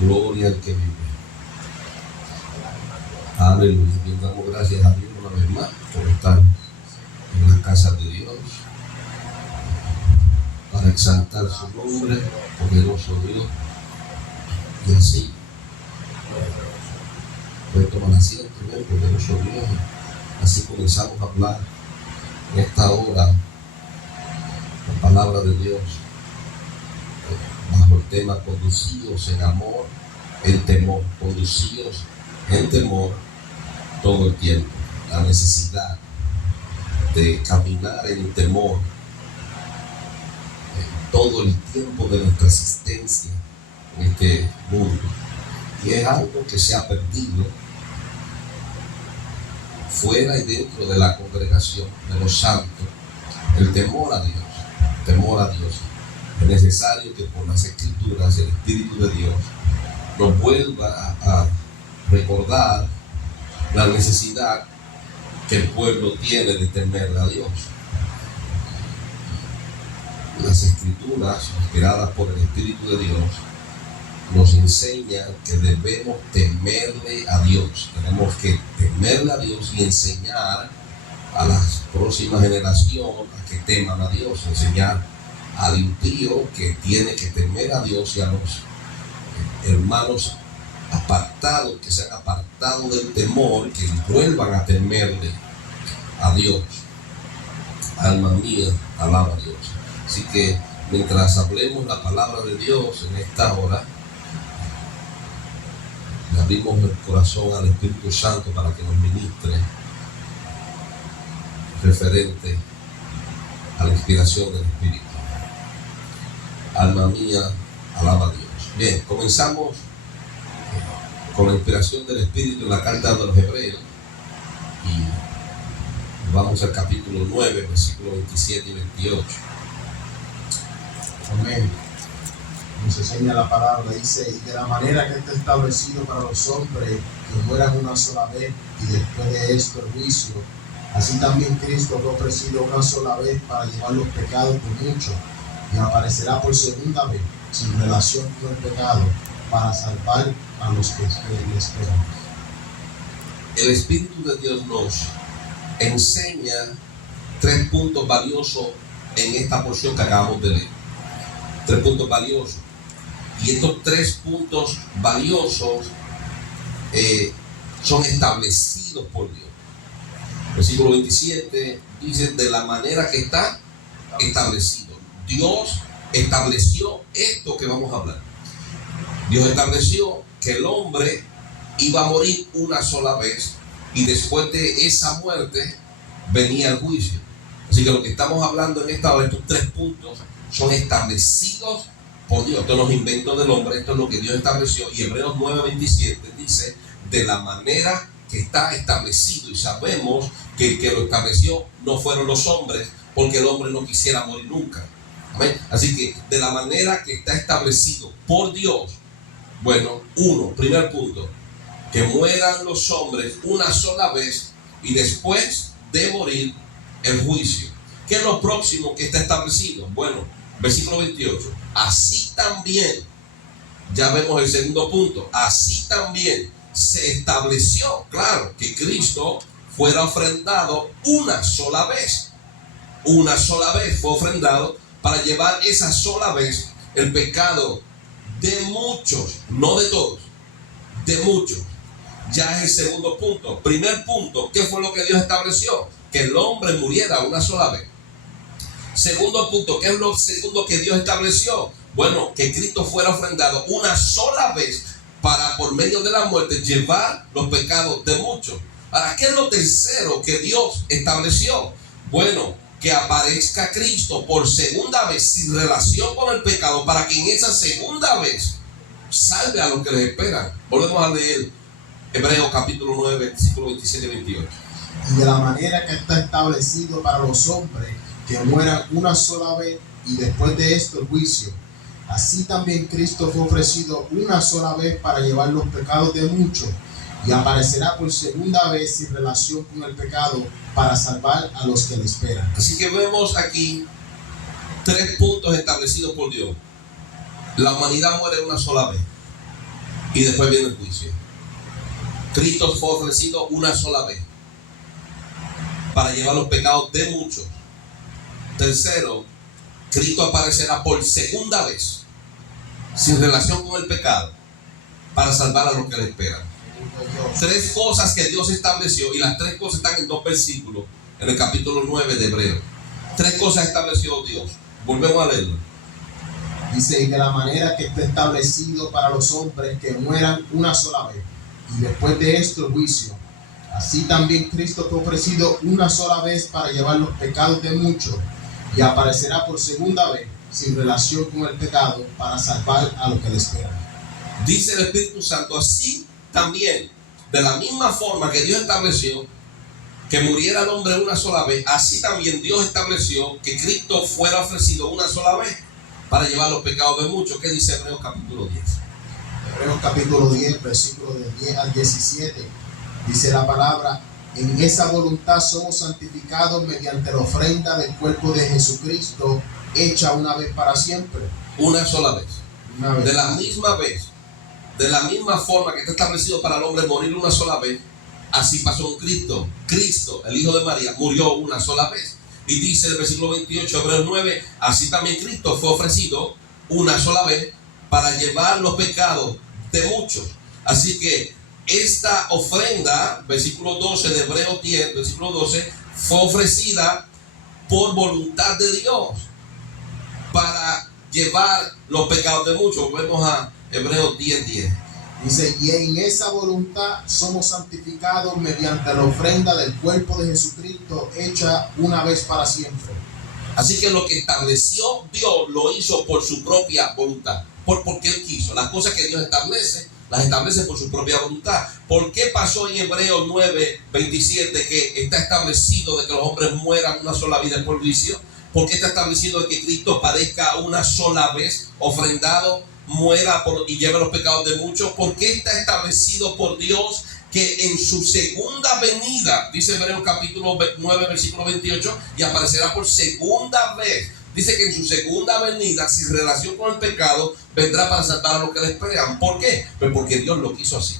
Gloria al que vive. Aleluya. Bien, damos gracias a Dios una vez más por estar en la casa de Dios, para exaltar su nombre, poderoso Dios. Y así, puede tomar asiento, poderoso Dios. Así comenzamos a hablar en esta hora la palabra de Dios, bajo el tema conducidos en amor, en temor, conducidos en temor todo el tiempo. La necesidad de caminar en temor todo el tiempo de nuestra existencia en este mundo. Y es algo que se ha perdido fuera y dentro de la congregación de los santos. El temor a Dios, temor a Dios. Es necesario que por las escrituras el Espíritu de Dios nos vuelva a recordar la necesidad que el pueblo tiene de temer a Dios. Las escrituras, inspiradas por el Espíritu de Dios, nos enseñan que debemos temerle a Dios. Tenemos que temerle a Dios y enseñar a la próxima generación a que teman a Dios. Enseñar al impío que tiene que temer a Dios, y a los hermanos apartados, que se han apartado del temor, que vuelvan a temerle a Dios. Alma mía, alaba a Dios. Así que mientras hablemos la palabra de Dios en esta hora, le abrimos el corazón al Espíritu Santo para que nos ministre referente a la inspiración del Espíritu. Alma mía, alaba a Dios. Bien, comenzamos con la inspiración del Espíritu en la carta de los Hebreos, y vamos al capítulo 9, versículos 27 y 28. Amén. Nos enseña la palabra, dice: y de la manera que está establecido para los hombres que mueran una sola vez y después de esto el juicio, así también Cristo fue ofrecido una sola vez para llevar los pecados de muchos, y aparecerá por segunda vez sin relación con el pecado para salvar a los que le esperan. El Espíritu de Dios nos enseña 3 puntos valiosos en esta porción que acabamos de leer. 3 puntos valiosos. Y estos 3 puntos valiosos son establecidos por Dios. Versículo 27 dice: de la manera que está establecido. Dios estableció esto que vamos a hablar. Dios estableció que el hombre iba a morir una sola vez, y después de esa muerte venía el juicio. Así que lo que estamos hablando en esta hora, estos 3 puntos, son establecidos por Dios. Esto no es invento del hombre, esto es lo que Dios estableció. Y Hebreos 9:27 dice: de la manera que está establecido. Y sabemos que el que lo estableció no fueron los hombres, porque el hombre no quisiera morir nunca. Amén. Así que de la manera que está establecido por Dios. Bueno, primer punto, que mueran los hombres una sola vez, y después de morir el juicio. ¿Qué es lo próximo que está establecido? Bueno, versículo 28. Así también, ya vemos el segundo punto, así también se estableció, claro, que Cristo fuera ofrendado una sola vez. Una sola vez fue ofrendado para llevar esa sola vez el pecado de muchos, no de todos, de muchos. Ya es el segundo punto. Primer punto, ¿qué fue lo que Dios estableció? Que el hombre muriera una sola vez. Segundo punto, ¿qué es lo segundo que Dios estableció? Bueno, que Cristo fuera ofrendado una sola vez para, por medio de la muerte, llevar los pecados de muchos. Ahora, ¿qué es lo tercero que Dios estableció? Bueno, que aparezca Cristo por segunda vez sin relación con el pecado, para que en esa segunda vez salve a los que les esperan. Volvemos a leer Hebreos capítulo 9, versículo 27 y 28. Y de la manera que está establecido para los hombres que mueran una sola vez y después de esto el juicio, así también Cristo fue ofrecido una sola vez para llevar los pecados de muchos, y aparecerá por segunda vez sin relación con el pecado para salvar a los que le esperan. Así que vemos aquí 3 puntos establecidos por Dios. La humanidad muere una sola vez. y después viene el juicio. Cristo fue ofrecido una sola vez para llevar los pecados de muchos. Tercero, Cristo aparecerá por segunda vez sin relación con el pecado para salvar a los que le esperan. Tres cosas que Dios estableció, y las tres cosas están en 2 versículos en el capítulo 9 de Hebreos. Tres cosas estableció Dios. Volvemos a leerlo. Dice, y de la manera que está establecido para los hombres que mueran una sola vez, y después de esto el juicio. Así también Cristo fue ofrecido una sola vez para llevar los pecados de muchos, y aparecerá por segunda vez sin relación con el pecado para salvar a los que le esperan. Dice el Espíritu Santo, así también, de la misma forma que Dios estableció que muriera el hombre una sola vez, así también Dios estableció que Cristo fuera ofrecido una sola vez para llevar los pecados de muchos. ¿Qué dice Hebreos capítulo 10? Hebreos capítulo 10, versículos del 10 al 17, dice la palabra: en esa voluntad somos santificados mediante la ofrenda del cuerpo de Jesucristo, hecha una vez para siempre. Una sola vez. Una vez. De la misma vez, de la misma forma que está establecido para el hombre morir una sola vez, así pasó con Cristo. Cristo, el Hijo de María, murió una sola vez. Y dice el versículo 28, Hebreos 9, así también Cristo fue ofrecido una sola vez para llevar los pecados de muchos. Así que esta ofrenda, versículo 12 de Hebreos 10, versículo 12, fue ofrecida por voluntad de Dios para llevar los pecados de muchos. Volvemos a Hebreos 10, 10. Dice, y en esa voluntad somos santificados mediante la ofrenda del cuerpo de Jesucristo, hecha una vez para siempre. Así que lo que estableció Dios lo hizo por su propia voluntad. Porque Él quiso. Las cosas que Dios establece, las establece por su propia voluntad. ¿Por qué pasó en Hebreos 9, 27 que está establecido de que los hombres mueran una sola vida por juicio? ¿Por qué está establecido de que Cristo padezca una sola vez, ofrendado, muera y lleve los pecados de muchos? ¿Por qué está establecido por Dios que en su segunda venida, dice Hebreos capítulo 9, versículo 28, y aparecerá por segunda vez? Dice que en su segunda venida, sin relación con el pecado, vendrá para salvar a los que le esperan. ¿Por qué? Pues porque Dios lo quiso así.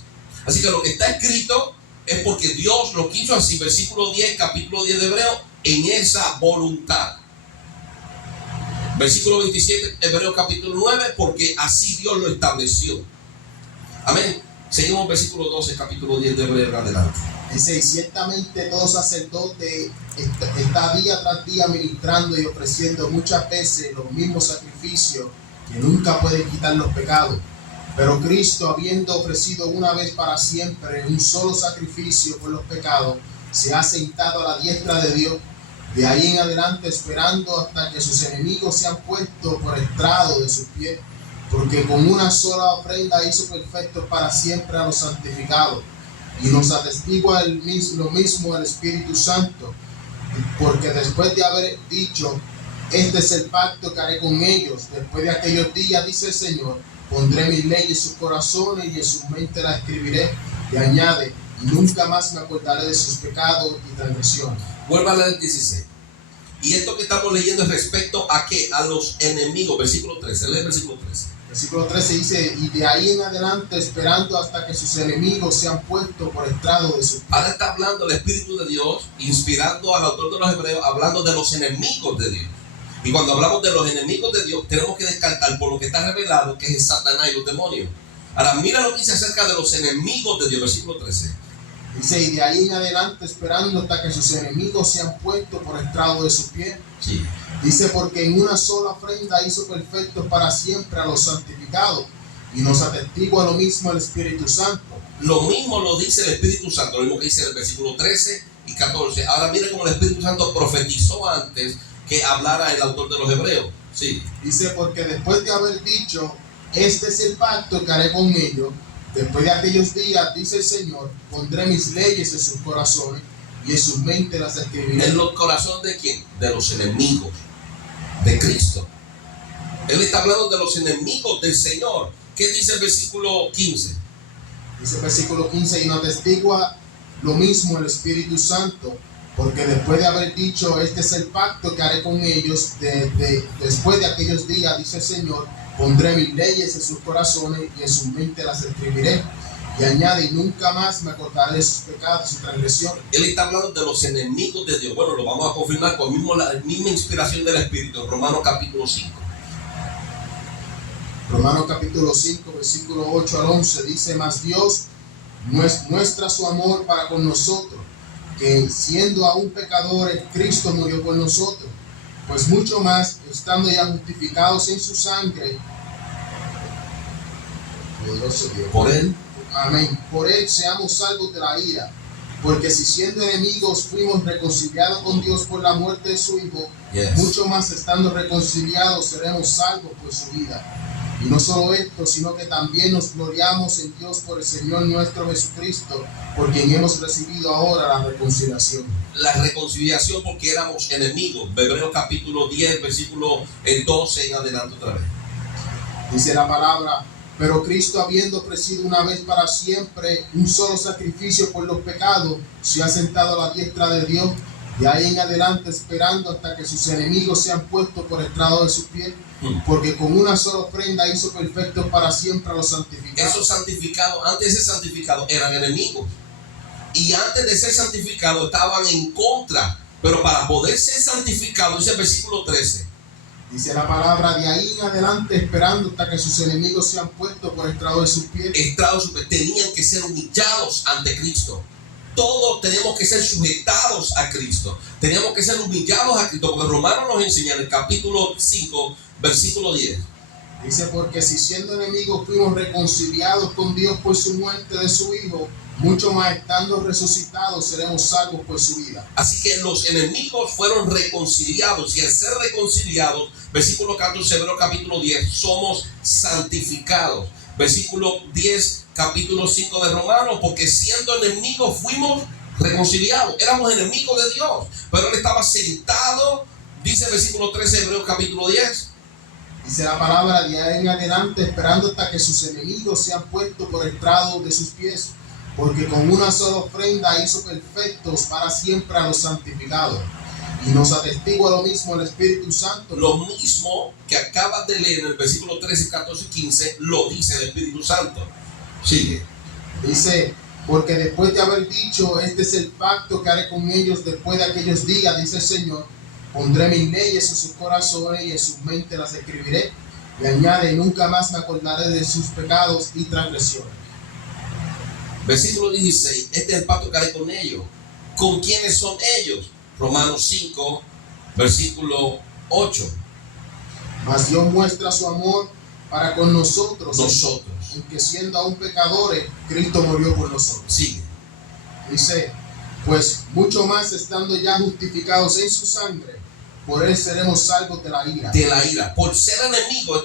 Así que lo que está escrito es porque Dios lo quiso así. Versículo 10, capítulo 10 de Hebreos, en esa voluntad. Versículo 27, Hebreos capítulo 9, porque así Dios lo estableció. Amén. Seguimos versículo 12, capítulo 10 de Hebreos adelante. Dice, y ciertamente todo sacerdote está día tras día ministrando y ofreciendo muchas veces los mismos sacrificios que nunca pueden quitar los pecados. Pero Cristo, habiendo ofrecido una vez para siempre un solo sacrificio por los pecados, se ha sentado a la diestra de Dios, de ahí en adelante esperando hasta que sus enemigos sean puestos por estrado de sus pies, porque con una sola ofrenda hizo perfecto para siempre a los santificados. Y nos atestigua lo mismo el Espíritu Santo, porque después de haber dicho, este es el pacto que haré con ellos, después de aquellos días, dice el Señor, pondré mis leyes en sus corazones y en sus mentes las escribiré. Y añade, y nunca más me acordaré de sus pecados y transgresiones. Vuelva a leer 16. Y esto que estamos leyendo es respecto a ¿qué? A los enemigos. Versículo 13. Lee el versículo 13. Versículo 13 dice, y de ahí en adelante esperando hasta que sus enemigos sean puestos por estrado de sus pies. Ahora está hablando el Espíritu de Dios, inspirando al autor de los Hebreos, hablando de los enemigos de Dios. Y cuando hablamos de los enemigos de Dios, tenemos que descartar por lo que está revelado, que es Satanás y los demonios. Ahora mira lo que dice acerca de los enemigos de Dios, versículo 13. Dice, y de ahí en adelante esperando hasta que sus enemigos sean puestos por estrado de sus pies. Sí. Dice, porque en una sola ofrenda hizo perfectos para siempre a los santificados, y nos atestigua lo mismo el Espíritu Santo. Lo mismo lo dice el Espíritu Santo, lo mismo que dice en el versículo 13 y 14. Ahora mire cómo el Espíritu Santo profetizó antes que hablara el autor de los Hebreos. Sí. Dice, porque después de haber dicho, este es el pacto que haré con ellos, después de aquellos días, dice el Señor, pondré mis leyes en sus corazones y en sus mentes las escribiré. ¿En los corazones de quién? De los enemigos de Cristo. Él está hablando de los enemigos del Señor. ¿Qué dice el versículo 15? Dice el versículo 15, y nos atestigua lo mismo el Espíritu Santo, porque después de haber dicho, este es el pacto que haré con ellos, después de aquellos días, dice el Señor, Pondré mis leyes en sus corazones y en sus mentes las escribiré. Y añade, y nunca más me acordaré de sus pecados y transgresiones. Él está hablando de los enemigos de Dios. Bueno, lo vamos a confirmar con la misma inspiración del Espíritu. Romanos capítulo 5. Romanos capítulo 5, versículo 8 al 11 dice: mas Dios muestra su amor para con nosotros, que siendo aún pecadores, Cristo murió por nosotros. Pues mucho más, estando ya justificados en su sangre, poderoso Dios, Por él, amén, por él seamos salvos de la ira. Porque si siendo enemigos fuimos reconciliados con Dios por la muerte de su Hijo, yes, mucho más estando reconciliados seremos salvos por su vida. Y no solo esto, sino que también nos gloriamos en Dios por el Señor nuestro Jesucristo, por quien hemos recibido ahora la reconciliación. La reconciliación porque éramos enemigos. Hebreos capítulo 10, versículo 12 en adelante otra vez. Dice la palabra: pero Cristo, habiendo ofrecido una vez para siempre un solo sacrificio por los pecados, se ha sentado a la diestra de Dios, de ahí en adelante esperando hasta que sus enemigos sean puestos por estrado de sus pies, porque con una sola ofrenda hizo perfectos para siempre a los santificados. Esos santificados, antes de ser santificados, eran enemigos. Y antes de ser santificados estaban en contra. Pero para poder ser santificados, dice el versículo 13. Dice la palabra: de ahí en adelante esperando hasta que sus enemigos sean puestos por estrado de sus pies. Tenían que ser humillados ante Cristo. Todos tenemos que ser sujetados a Cristo. Teníamos que ser humillados a Cristo. Porque Romanos nos enseña en el capítulo 5, versículo 10. Dice: porque si siendo enemigos fuimos reconciliados con Dios por su muerte de su Hijo, mucho más estando resucitados seremos salvos por su vida. Así que los enemigos fueron reconciliados, y al ser reconciliados, versículo 14, Hebreos capítulo 10, somos santificados. Versículo 10, capítulo 5 de Romanos: porque siendo enemigos fuimos reconciliados. Éramos enemigos de Dios, pero él estaba sentado, dice el versículo 13 de Hebreos capítulo 10. Dice la palabra: de ahí en adelante esperando hasta que sus enemigos sean puestos por estrado de sus pies, porque con una sola ofrenda hizo perfectos para siempre a los santificados. Y nos atestigua lo mismo el Espíritu Santo. Lo mismo que acabas de leer en el versículo 13, 14 y 15, lo dice el Espíritu Santo. Sigue. Dice: porque después de haber dicho: este es el pacto que haré con ellos después de aquellos días, dice el Señor, pondré mis leyes en sus corazones y en sus mentes las escribiré. Y añade: nunca más me acordaré de sus pecados y transgresiones. Versículo 16, este es el pacto que haré con ellos. ¿Con quiénes son ellos? Romanos 5, versículo 8. Mas Dios muestra su amor para con nosotros, en que siendo aún pecadores, Cristo murió por nosotros. Sigue. Dice: pues mucho más estando ya justificados en su sangre, por él seremos salvos de la ira. De la ira. Por ser enemigos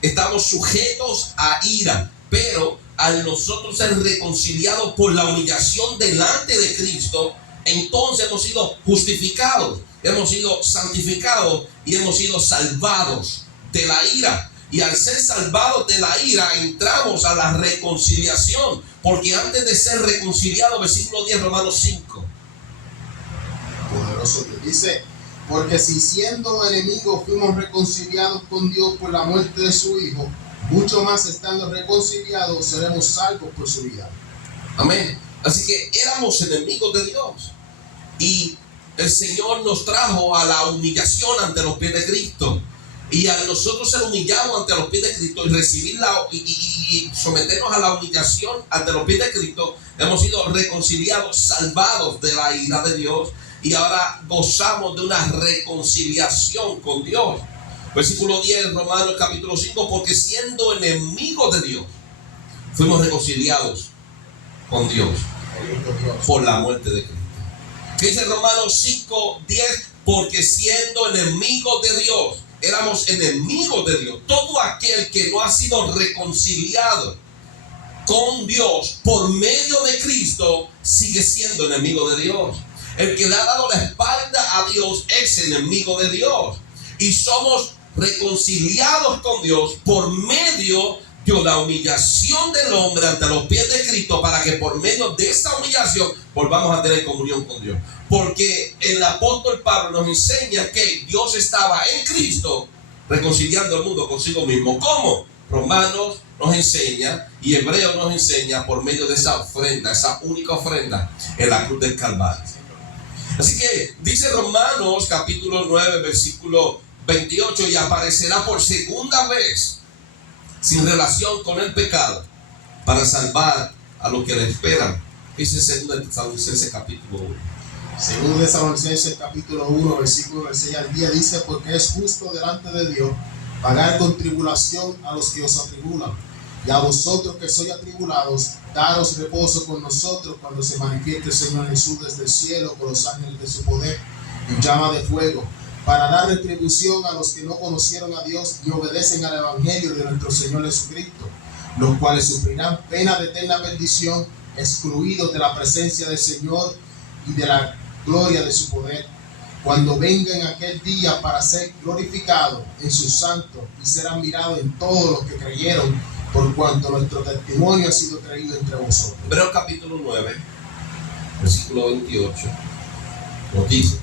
estamos sujetos a ira, pero al nosotros ser reconciliados por la humillación delante de Cristo, entonces hemos sido justificados, hemos sido santificados y hemos sido salvados de la ira. Y al ser salvados de la ira, entramos a la reconciliación. Porque antes de ser reconciliados, versículo 10, Romanos 5. Poderoso Dios. Dice: porque si siendo enemigos fuimos reconciliados con Dios por la muerte de su Hijo, mucho más estando reconciliados seremos salvos por su vida. Amén. Así que éramos enemigos de Dios. Y el Señor nos trajo a la humillación ante los pies de Cristo. Y al nosotros ser humillados ante los pies de Cristo y recibir y someternos a la humillación ante los pies de Cristo, hemos sido reconciliados, salvados de la ira de Dios, y ahora gozamos de una reconciliación con Dios. Versículo 10, Romanos capítulo 5: porque siendo enemigos de Dios, fuimos reconciliados con Dios por la muerte de Cristo. ¿Qué dice Romanos 5, 10? Porque siendo enemigos de Dios, éramos enemigos de Dios. Todo aquel que no ha sido reconciliado con Dios por medio de Cristo sigue siendo enemigo de Dios. El que le ha dado la espalda a Dios es enemigo de Dios. Y somos reconciliados con Dios por medio de la humillación del hombre ante los pies de Cristo, para que por medio de esa humillación volvamos a tener comunión con Dios. Porque el apóstol Pablo nos enseña que Dios estaba en Cristo reconciliando al mundo consigo mismo. ¿Cómo? Romanos nos enseña y Hebreos nos enseña por medio de esa ofrenda, esa única ofrenda en la cruz del Calvario. Así que dice Romanos capítulo 9 versículo 28, y aparecerá por segunda vez sin relación con el pecado para salvar a los que le esperan. Dice 2 Tesalonicenses capítulo 1. Según Tesalonicenses capítulo 1 versículo del 6 al 10 dice: porque es justo delante de Dios pagar con tribulación a los que os atribulan, y a vosotros que sois atribulados, daros reposo con nosotros cuando se manifieste el Señor Jesús desde el cielo con los ángeles de su poder en llama de fuego, para dar retribución a los que no conocieron a Dios y obedecen al evangelio de nuestro Señor Jesucristo, los cuales sufrirán pena de eterna perdición, excluidos de la presencia del Señor y de la gloria de su poder, cuando venga en aquel día para ser glorificado en sus santos y ser admirado en todos los que creyeron, por cuanto nuestro testimonio ha sido creído entre vosotros. Hebreos capítulo 9 versículo 28 nos dice: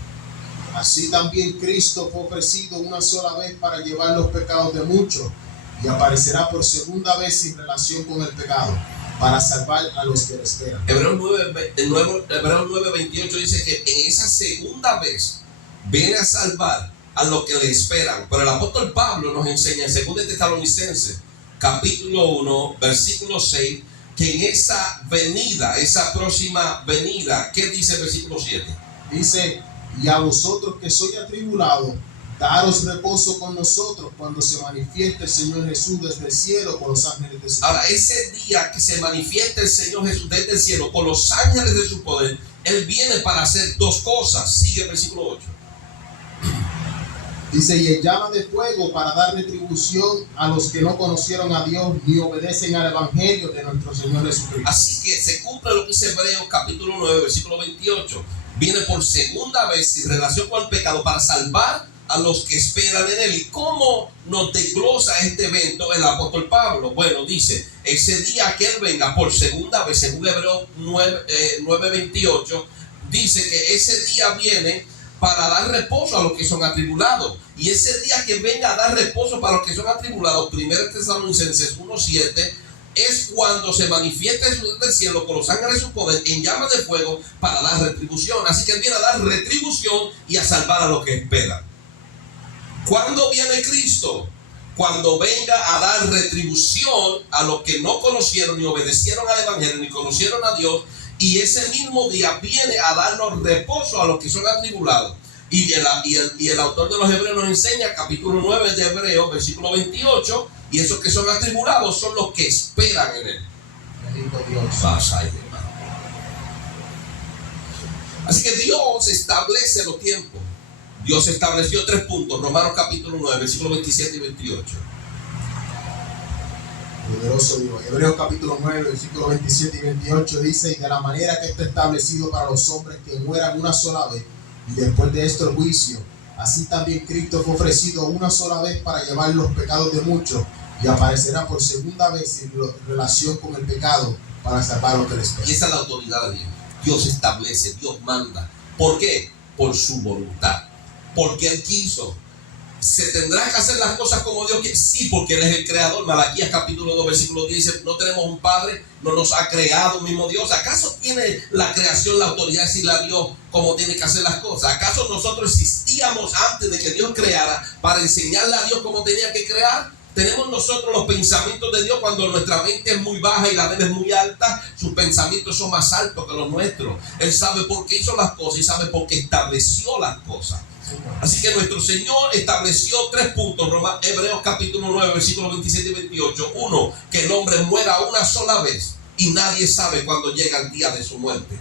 así también Cristo fue ofrecido una sola vez para llevar los pecados de muchos, y aparecerá por segunda vez sin relación con el pecado, para salvar a los que le esperan. Hebreos 9, 28 dice que en esa segunda vez viene a salvar a los que le esperan. Pero el apóstol Pablo nos enseña en 2 Tesalonicenses capítulo 1 versículo 6 que en esa venida, esa próxima venida, ¿qué dice el versículo 7? Dice: y a vosotros que sois atribulados, daros reposo con nosotros cuando se manifieste el Señor Jesús desde el cielo con los ángeles de su poder. Ahora, ese día que se manifieste el Señor Jesús desde el cielo con los ángeles de su poder, Él viene para hacer dos cosas. Sigue el versículo 8. Dice: y en llama de fuego para dar retribución a los que no conocieron a Dios ni obedecen al evangelio de nuestro Señor Jesucristo. Así que se cumple lo que dice Hebreos capítulo 9 versículo 28. Viene por segunda vez sin relación con el pecado para salvar a los que esperan en Él. ¿Y cómo nos desglosa este evento el apóstol Pablo? Bueno, dice: ese día que Él venga por segunda vez, según Hebreos 9:28, dice que ese día viene para dar reposo a los que son atribulados. Y ese día que venga a dar reposo para los que son atribulados, 1 Tesalonicenses 1:7, es cuando se manifiesta Jesús del cielo con los ángeles de su poder en llamas de fuego para dar retribución. Así que Él viene a dar retribución y a salvar a los que esperan. ¿Cuándo viene Cristo? Cuando venga a dar retribución a los que no conocieron ni obedecieron al evangelio ni conocieron a Dios, y ese mismo día viene a darnos reposo a los que son atribulados. Y el autor de los Hebreos nos enseña, capítulo 9 de Hebreos, versículo 28, y esos que son atribulados son los que esperan en Él. Bendito Dios. Así que Dios establece los tiempos. Dios estableció 3 puntos. Romanos capítulo 9, versículos 27 y 28. Poderoso Dios. Hebreos capítulo 9, versículos 27 y 28 dice: y de la manera que está establecido para los hombres que mueran una sola vez, y después de esto el juicio, así también Cristo fue ofrecido una sola vez para llevar los pecados de muchos, y aparecerá por segunda vez en relación con el pecado para salvar a los que le esperan. Y esa es la autoridad de Dios. Dios establece, Dios manda. ¿Por qué? Por su voluntad. Porque Él quiso. ¿Se tendrá que hacer las cosas como Dios quiere? Sí, porque Él es el creador. Malaquías capítulo 2 versículo 10 dice: no tenemos un padre, no nos ha creado un mismo Dios. ¿Acaso tiene la creación la autoridad de decirle a Dios cómo tiene que hacer las cosas? ¿Acaso nosotros existíamos antes de que Dios creara para enseñarle a Dios cómo tenía que crear? Tenemos nosotros los pensamientos de Dios cuando nuestra mente es muy baja y la de Él es muy alta. Sus pensamientos son más altos que los nuestros. Él sabe por qué hizo las cosas y sabe por qué estableció las cosas. Así que nuestro Señor estableció 3 puntos. Hebreos capítulo 9 versículos 27 y 28. 1, que el hombre muera una sola vez y nadie sabe cuándo llega el día de su muerte.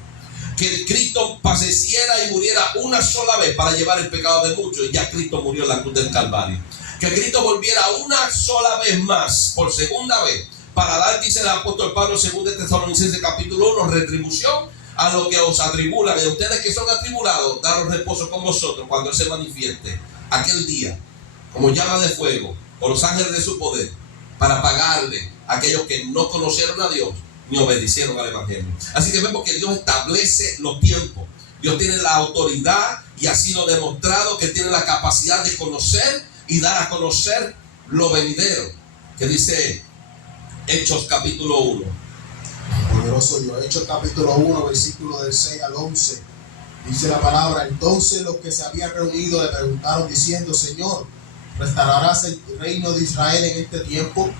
Que Cristo padeciera y muriera una sola vez para llevar el pecado de muchos, y ya Cristo murió en la cruz del Calvario. Que Cristo volviera una sola vez más, por segunda vez, para dar, dice el apóstol Pablo, 2 Tesalonicenses capítulo 1, retribución a los que os atribulan. Y a ustedes que son atribulados, daros reposo con vosotros cuando Él se manifieste aquel día, como llama de fuego, con los ángeles de su poder, para pagarle a aquellos que no conocieron a Dios ni obedecieron al evangelio. Así que vemos que Dios establece los tiempos. Dios tiene la autoridad y ha sido demostrado que tiene la capacidad de conocer y dar a conocer lo venidero. Que dice Hechos capítulo 1. Poderoso Dios. Hechos capítulo 1, versículo del 6 al 11. Dice la palabra: entonces los que se habían reunido le preguntaron diciendo: Señor, ¿restaurarás el reino de Israel en este tiempo?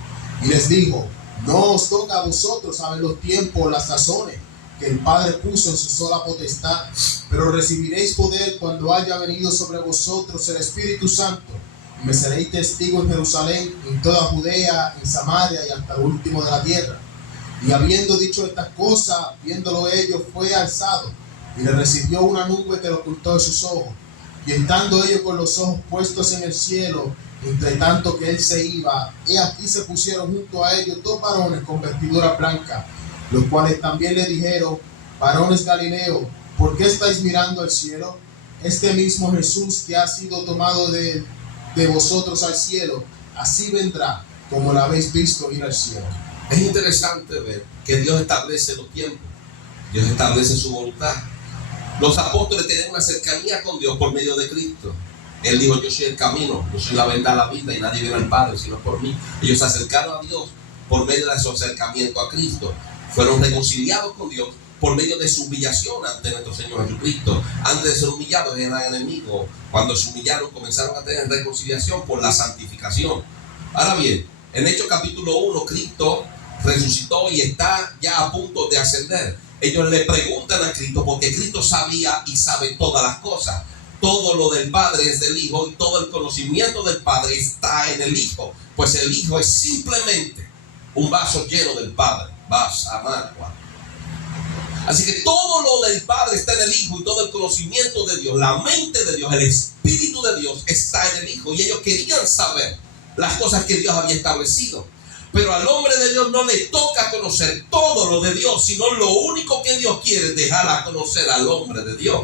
Y les dijo: no os toca a vosotros saber los tiempos, las sazones que el Padre puso en su sola potestad, pero recibiréis poder cuando haya venido sobre vosotros el Espíritu Santo, y me seréis testigos en Jerusalén, en toda Judea, en Samaria y hasta el último de la tierra. Y habiendo dicho estas cosas, viéndolo ellos, fue alzado, y le recibió una nube que lo ocultó de sus ojos. Y estando ellos con los ojos puestos en el cielo, entre tanto que él se iba, he aquí se pusieron junto a ellos dos varones con vestiduras blancas, los cuales también le dijeron: varones Galileos, ¿por qué estáis mirando al cielo? Este mismo Jesús que ha sido tomado de vosotros al cielo, así vendrá como lo habéis visto ir al cielo. Es interesante ver que Dios establece los tiempos, Dios establece su voluntad. Los apóstoles tenían una cercanía con Dios por medio de Cristo. Él dijo: yo soy el camino, yo soy la verdad, la vida, y nadie viene al Padre sino por mí. Ellos se acercaron a Dios por medio de su acercamiento a Cristo. Fueron reconciliados con Dios por medio de su humillación ante nuestro Señor Jesucristo. Antes de ser humillados eran enemigos. Cuando se humillaron comenzaron a tener reconciliación por la santificación. Ahora bien, en Hechos capítulo 1, Cristo resucitó y está ya a punto de ascender. Ellos le preguntan a Cristo, porque Cristo sabía y sabe todas las cosas. Todo lo del Padre es del Hijo, y todo el conocimiento del Padre está en el Hijo, pues el Hijo es simplemente un vaso lleno del Padre. Vas a amar. Así que todo lo del Padre está en el Hijo, y todo el conocimiento de Dios, la mente de Dios, el Espíritu de Dios está en el Hijo. Y ellos querían saber las cosas que Dios había establecido. Pero al hombre de Dios no le toca conocer todo lo de Dios, sino lo único que Dios quiere es dejar a conocer al hombre de Dios.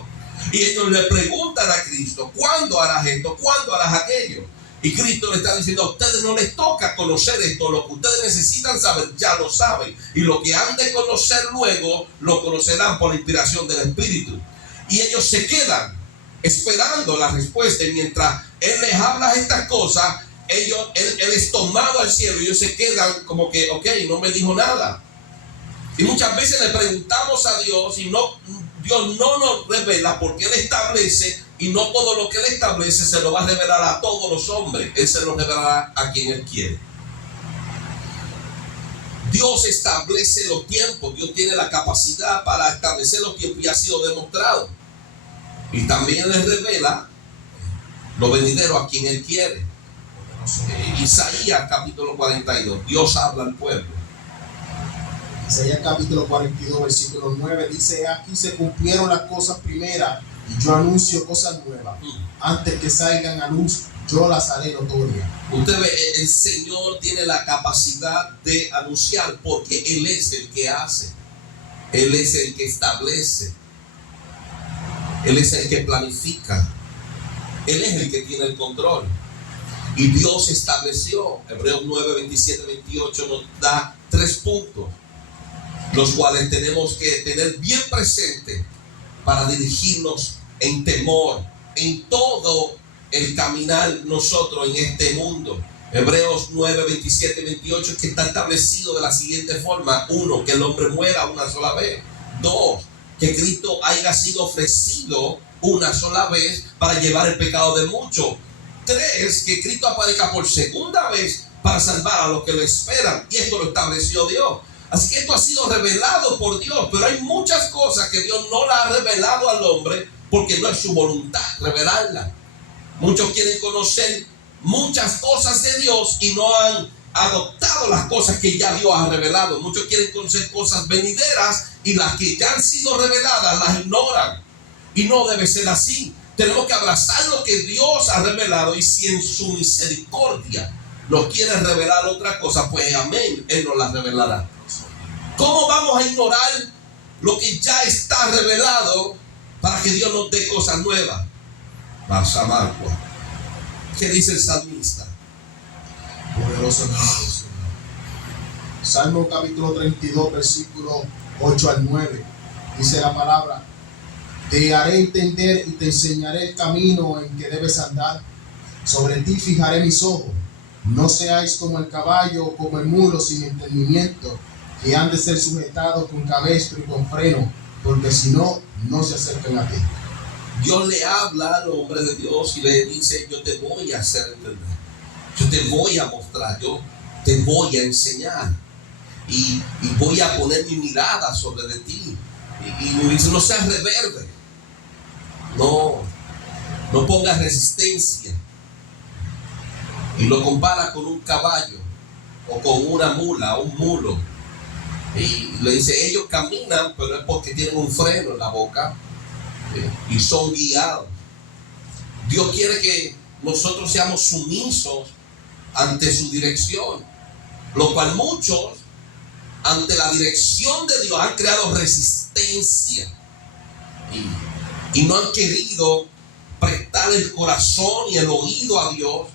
Y ellos le preguntan a Cristo: ¿cuándo harás esto? ¿Cuándo harás aquello? Y Cristo le está diciendo: a ustedes no les toca conocer esto. Lo que ustedes necesitan saber ya lo saben, y lo que han de conocer luego lo conocerán por la inspiración del Espíritu. Y ellos se quedan esperando la respuesta, y mientras Él les habla estas cosas, él es tomado al cielo, y ellos se quedan como que: ok, no me dijo nada. Y muchas veces le preguntamos a Dios, y Dios no nos revela, porque Él establece, y no todo lo que Él establece se lo va a revelar a todos los hombres. Él se lo revelará a quien Él quiere. Dios establece los tiempos. Dios tiene la capacidad para establecer los tiempos, y ha sido demostrado. Y también les revela lo venidero a quien Él quiere. Isaías capítulo 42, Dios habla al pueblo. Isaías capítulo 42, versículo 9 dice: aquí se cumplieron las cosas primeras, y yo anuncio cosas nuevas. Antes que salgan a luz, yo las haré notorias. Usted ve, el Señor tiene la capacidad de anunciar, porque Él es el que hace, Él es el que establece, Él es el que planifica, Él es el que tiene el control. Y Dios estableció. Hebreos 9, 27, 28 nos da 3 puntos, los cuales tenemos que tener bien presente para dirigirnos en temor en todo el caminar nosotros en este mundo. Hebreos 9, 27, 28 es que está establecido de la siguiente forma: 1, que el hombre muera una sola vez. 2, que Cristo haya sido ofrecido una sola vez para llevar el pecado de muchos. 3, que Cristo aparezca por segunda vez para salvar a los que lo esperan. Y esto lo estableció Dios. Así que esto ha sido revelado por Dios. Pero hay muchas cosas que Dios no la ha revelado al hombre, porque no es su voluntad revelarla. Muchos quieren conocer muchas cosas de Dios y no han adoptado las cosas que ya Dios ha revelado. Muchos quieren conocer cosas venideras, y las que ya han sido reveladas las ignoran. Y no debe ser así. Tenemos que abrazar lo que Dios ha revelado, y si en su misericordia nos quiere revelar otra cosa, pues amén, Él nos la revelará. ¿Cómo vamos a ignorar lo que ya está revelado para que Dios nos dé cosas nuevas? Vas a Marco. ¿Qué dice el salmista? Poderoso Dios. Salmo capítulo 32, versículo 8 al 9. Dice la palabra: te haré entender y te enseñaré el camino en que debes andar. Sobre ti fijaré mis ojos. No seáis como el caballo o como el mulo sin entendimiento, que han de ser sujetados con cabestro y con freno, porque si no, no se acercan a ti. Dios le habla al hombre de Dios y le dice: yo te voy a hacer entender, yo te voy a mostrar, yo te voy a enseñar y voy a poner mi mirada sobre de ti. Y me dice: no seas rebelde, no pongas resistencia. Y lo compara con un caballo o con una mula o un mulo. Y le dice: ellos caminan, pero es porque tienen un freno en la boca y son guiados. Dios quiere que nosotros seamos sumisos ante su dirección, lo cual muchos ante la dirección de Dios han creado resistencia y no han querido prestar el corazón y el oído a Dios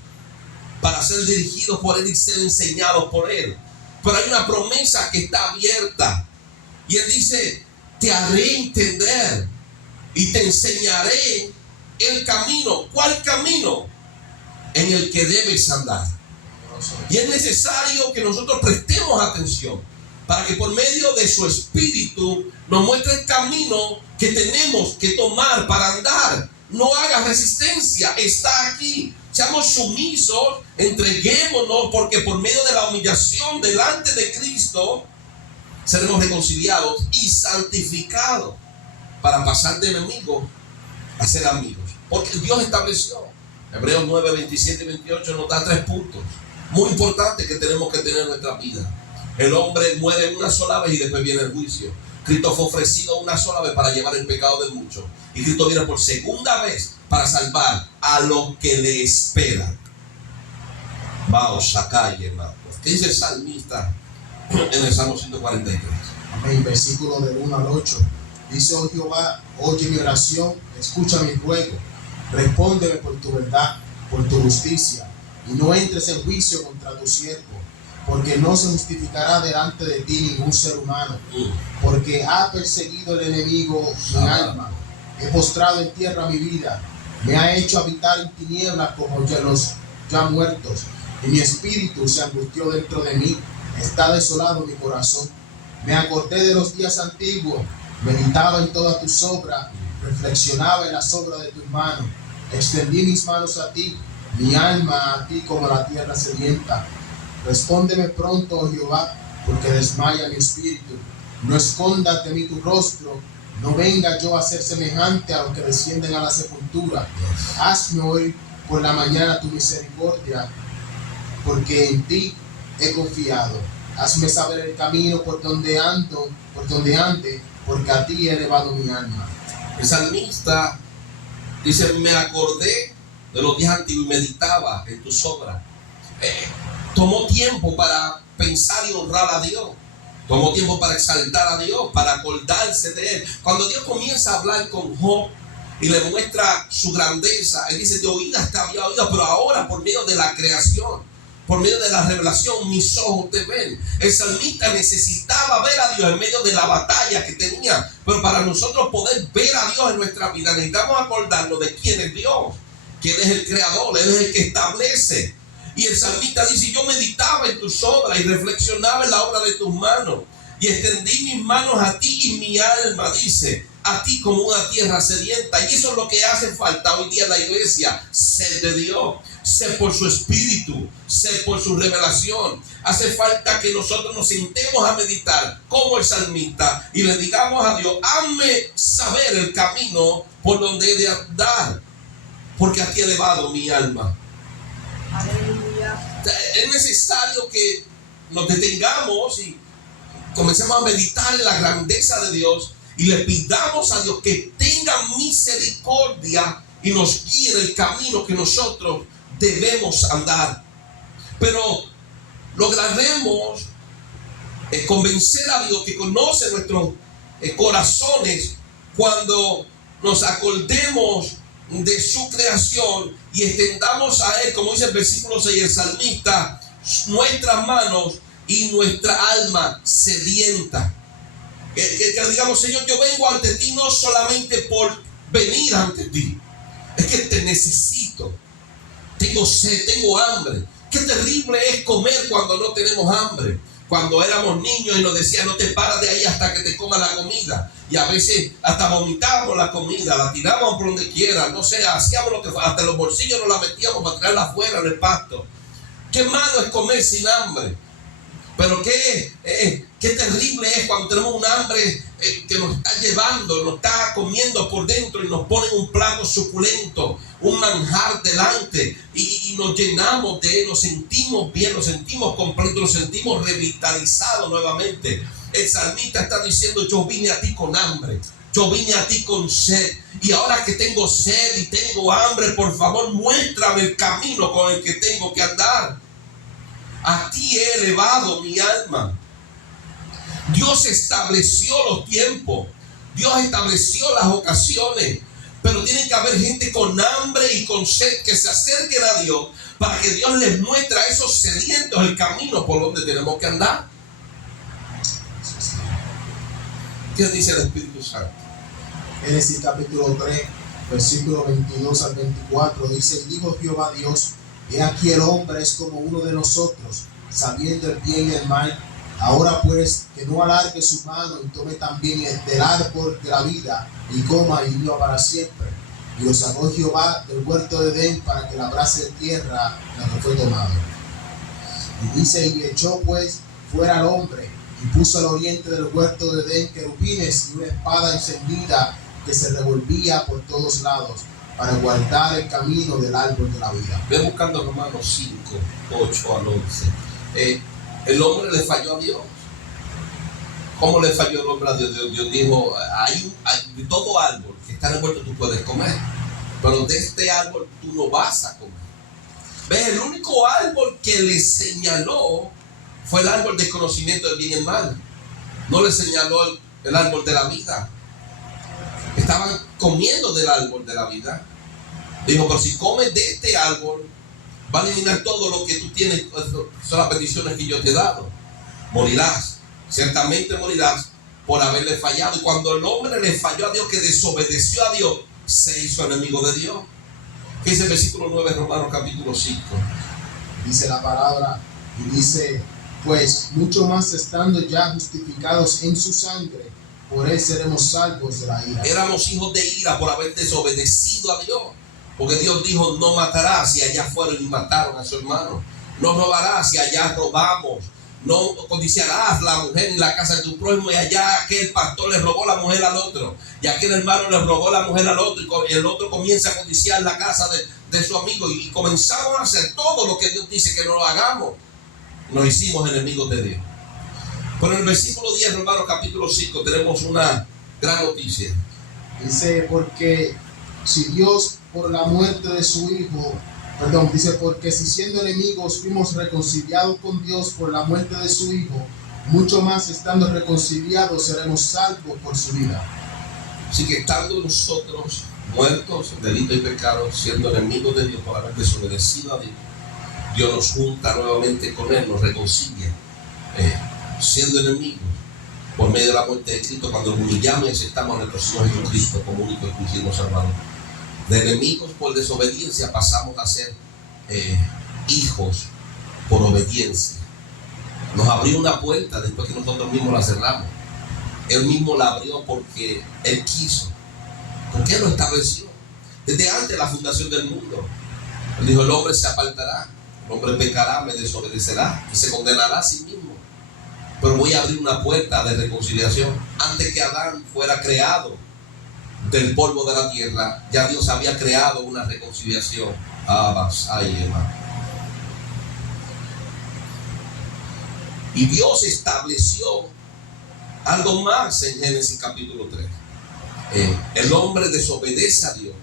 para ser dirigidos por Él y ser enseñados por Él. Pero hay una promesa que está abierta y Él dice: te haré entender y te enseñaré el camino. ¿Cuál camino? En el que debes andar. Y es necesario que nosotros prestemos atención para que por medio de su Espíritu nos muestre el camino que tenemos que tomar para andar. No hagas resistencia, está aquí. Seamos sumisos, entreguémonos, porque por medio de la humillación delante de Cristo seremos reconciliados y santificados para pasar de enemigos a ser amigos. Porque Dios estableció. Hebreos 9, 27 y 28 nos da 3 puntos muy importantes que tenemos que tener en nuestra vida. El hombre muere una sola vez y después viene el juicio. Cristo fue ofrecido una sola vez para llevar el pecado de muchos. Y Cristo viene por segunda vez para salvar a los que le esperan. Vamos a calle, hermano. ¿Qué dice el salmista en el Salmo 143? Amén. Versículo del 1 al 8. Dice: oh Jehová, oye mi oración, escucha mi ruego, respóndeme por tu verdad, por tu justicia, y no entres en juicio contra tu siervo, porque no se justificará delante de ti ningún ser humano, porque ha perseguido el enemigo mi alma, he postrado en tierra mi vida, me ha hecho habitar en tinieblas como los ya muertos, y mi espíritu se angustió dentro de mí, está desolado mi corazón. Me acordé de los días antiguos, meditaba en todas tus obras, reflexionaba en las obras de tus manos, extendí mis manos a ti, mi alma a ti como la tierra sedienta. Respóndeme pronto, oh Jehová, porque desmaya mi espíritu. No escondas de mí tu rostro, no venga yo a ser semejante a los que descienden a la sepultura. Hazme hoy por la mañana tu misericordia, porque en ti he confiado. Hazme saber el camino por donde ande, porque a ti he elevado mi alma. El salmista dice: me acordé de los días antiguos y meditaba en tus obras. Tomó tiempo para pensar y honrar a Dios. Tomó tiempo para exaltar a Dios, para acordarse de Él. Cuando Dios comienza a hablar con Job y le muestra su grandeza, Él dice: de oídas te había oído, pero ahora por medio de la creación, por medio de la revelación, mis ojos te ven. El salmista necesitaba ver a Dios en medio de la batalla que tenía. Pero para nosotros poder ver a Dios en nuestra vida, necesitamos acordarnos de quién es Dios, quién es el creador, Él es el que establece. Y el salmista dice: yo meditaba en tus obras y reflexionaba en la obra de tus manos. Y extendí mis manos a ti y mi alma, dice, a ti como una tierra sedienta. Y eso es lo que hace falta hoy día en la iglesia: sed de Dios, sed por su espíritu, sed por su revelación. Hace falta que nosotros nos sentemos a meditar como el salmista y le digamos a Dios: hazme saber el camino por donde he de andar, porque a ti he elevado mi alma. Aleluya. Es necesario que nos detengamos y comencemos a meditar en la grandeza de Dios y le pidamos a Dios que tenga misericordia y nos guíe en el camino que nosotros debemos andar. Pero lograremos convencer a Dios, que conoce nuestros corazones, cuando nos acordemos de su creación y extendamos a Él, como dice el versículo 6, el salmista, nuestras manos y nuestra alma sedienta. Que digamos: Señor, yo vengo ante ti no solamente por venir ante ti, es que te necesito. tengo sed, tengo hambre. Qué terrible es comer cuando no tenemos hambre. Cuando éramos niños y nos decían no te paras de ahí hasta que te comas la comida. Y a veces hasta vomitábamos la comida, la tirábamos por donde quiera, no sé, hacíamos lo que hasta en los bolsillos nos la metíamos para tirarla afuera en el pasto. Qué malo es comer sin hambre. Pero qué terrible es cuando tenemos un hambre que nos está llevando, nos está comiendo por dentro y nos ponen un plato suculento, un manjar delante y nos llenamos de él, nos sentimos bien, nos sentimos completos, nos sentimos revitalizados nuevamente. El salmista está diciendo: yo vine a ti con hambre, yo vine a ti con sed, y ahora que tengo sed y tengo hambre, por favor muéstrame el camino con el que tengo que andar. A ti he elevado mi alma. Dios estableció los tiempos, Dios estableció las ocasiones, pero tiene que haber gente con hambre y con sed que se acerquen a Dios para que Dios les muestre a esos sedientos el camino por donde tenemos que andar. ¿Qué dice el Espíritu Santo? Génesis capítulo 3, versículo 22 al 24 dice: y dijo Jehová Dios: he aquí el hombre es como uno de nosotros, sabiendo el bien y el mal. Ahora pues, que no alargue su mano y tome también del árbol de la vida y coma y viva para siempre. Y lo sacó Jehová del huerto de Edén para que labrase tierra la que fue tomado. Y dice: y echó pues fuera al hombre y puso al oriente del huerto de Edén querubines y una espada encendida que se revolvía por todos lados, para guardar el camino del árbol de la vida. Ve buscando Romanos 5, 8 al 11. El hombre le falló a Dios. ¿Cómo le falló el hombre a Dios? Dios dijo: hay de todo árbol que está en el huerto tú puedes comer, pero de este árbol tú no vas a comer. ¿Ves? El único árbol que le señaló fue el árbol del conocimiento del bien y el mal. No le señaló el árbol de la vida. Estaban comiendo del árbol de la vida. Dijo: pero si comes de este árbol, va a eliminar todo lo que tú tienes, son las bendiciones que yo te he dado. Morirás, ciertamente morirás por haberle fallado. Y cuando el hombre le falló a Dios, que desobedeció a Dios, se hizo enemigo de Dios. ¿Qué dice el versículo 9 de Romanos capítulo 5? Dice la palabra, y dice: pues mucho más estando ya justificados en su sangre, por él seremos salvos de la ira. Éramos hijos de ira por haber desobedecido a Dios. Porque Dios dijo: no matarás, y allá fueron y mataron a su hermano. No robarás, y allá robamos. No codiciarás la mujer en la casa de tu prójimo, y allá aquel pastor le robó la mujer al otro. Y aquel hermano le robó la mujer al otro, y el otro comienza a codiciar la casa de su amigo. Y comenzamos a hacer todo lo que Dios dice que no lo hagamos. Nos hicimos enemigos de Dios. Pero en el versículo 10, Romanos capítulo 5, tenemos una gran noticia. Dice: porque si Dios por la muerte de su Hijo, dice: porque si siendo enemigos fuimos reconciliados con Dios por la muerte de su Hijo, mucho más estando reconciliados seremos salvos por su vida. Así que estando nosotros muertos en delito y pecado, siendo enemigos de Dios por haber desobedecido a Dios, Dios nos junta nuevamente con Él, nos reconcilia, siendo enemigos por medio de la muerte de Cristo, cuando nos humillamos y aceptamos a nuestro Señor Jesucristo como único y exclusivo Salvador. De enemigos por desobediencia pasamos a ser hijos por obediencia. Nos abrió una puerta después que nosotros mismos la cerramos. Él mismo la abrió porque Él quiso, porque Él lo estableció desde antes de la fundación del mundo. Él dijo: el hombre se apartará, el hombre pecará, me desobedecerá y se condenará a sí mismo. Pero voy a abrir una puerta de reconciliación. Antes que Adán fuera creado del polvo de la tierra, ya Dios había creado una reconciliación. Y Dios estableció algo más en Génesis capítulo 3. El hombre desobedece a Dios,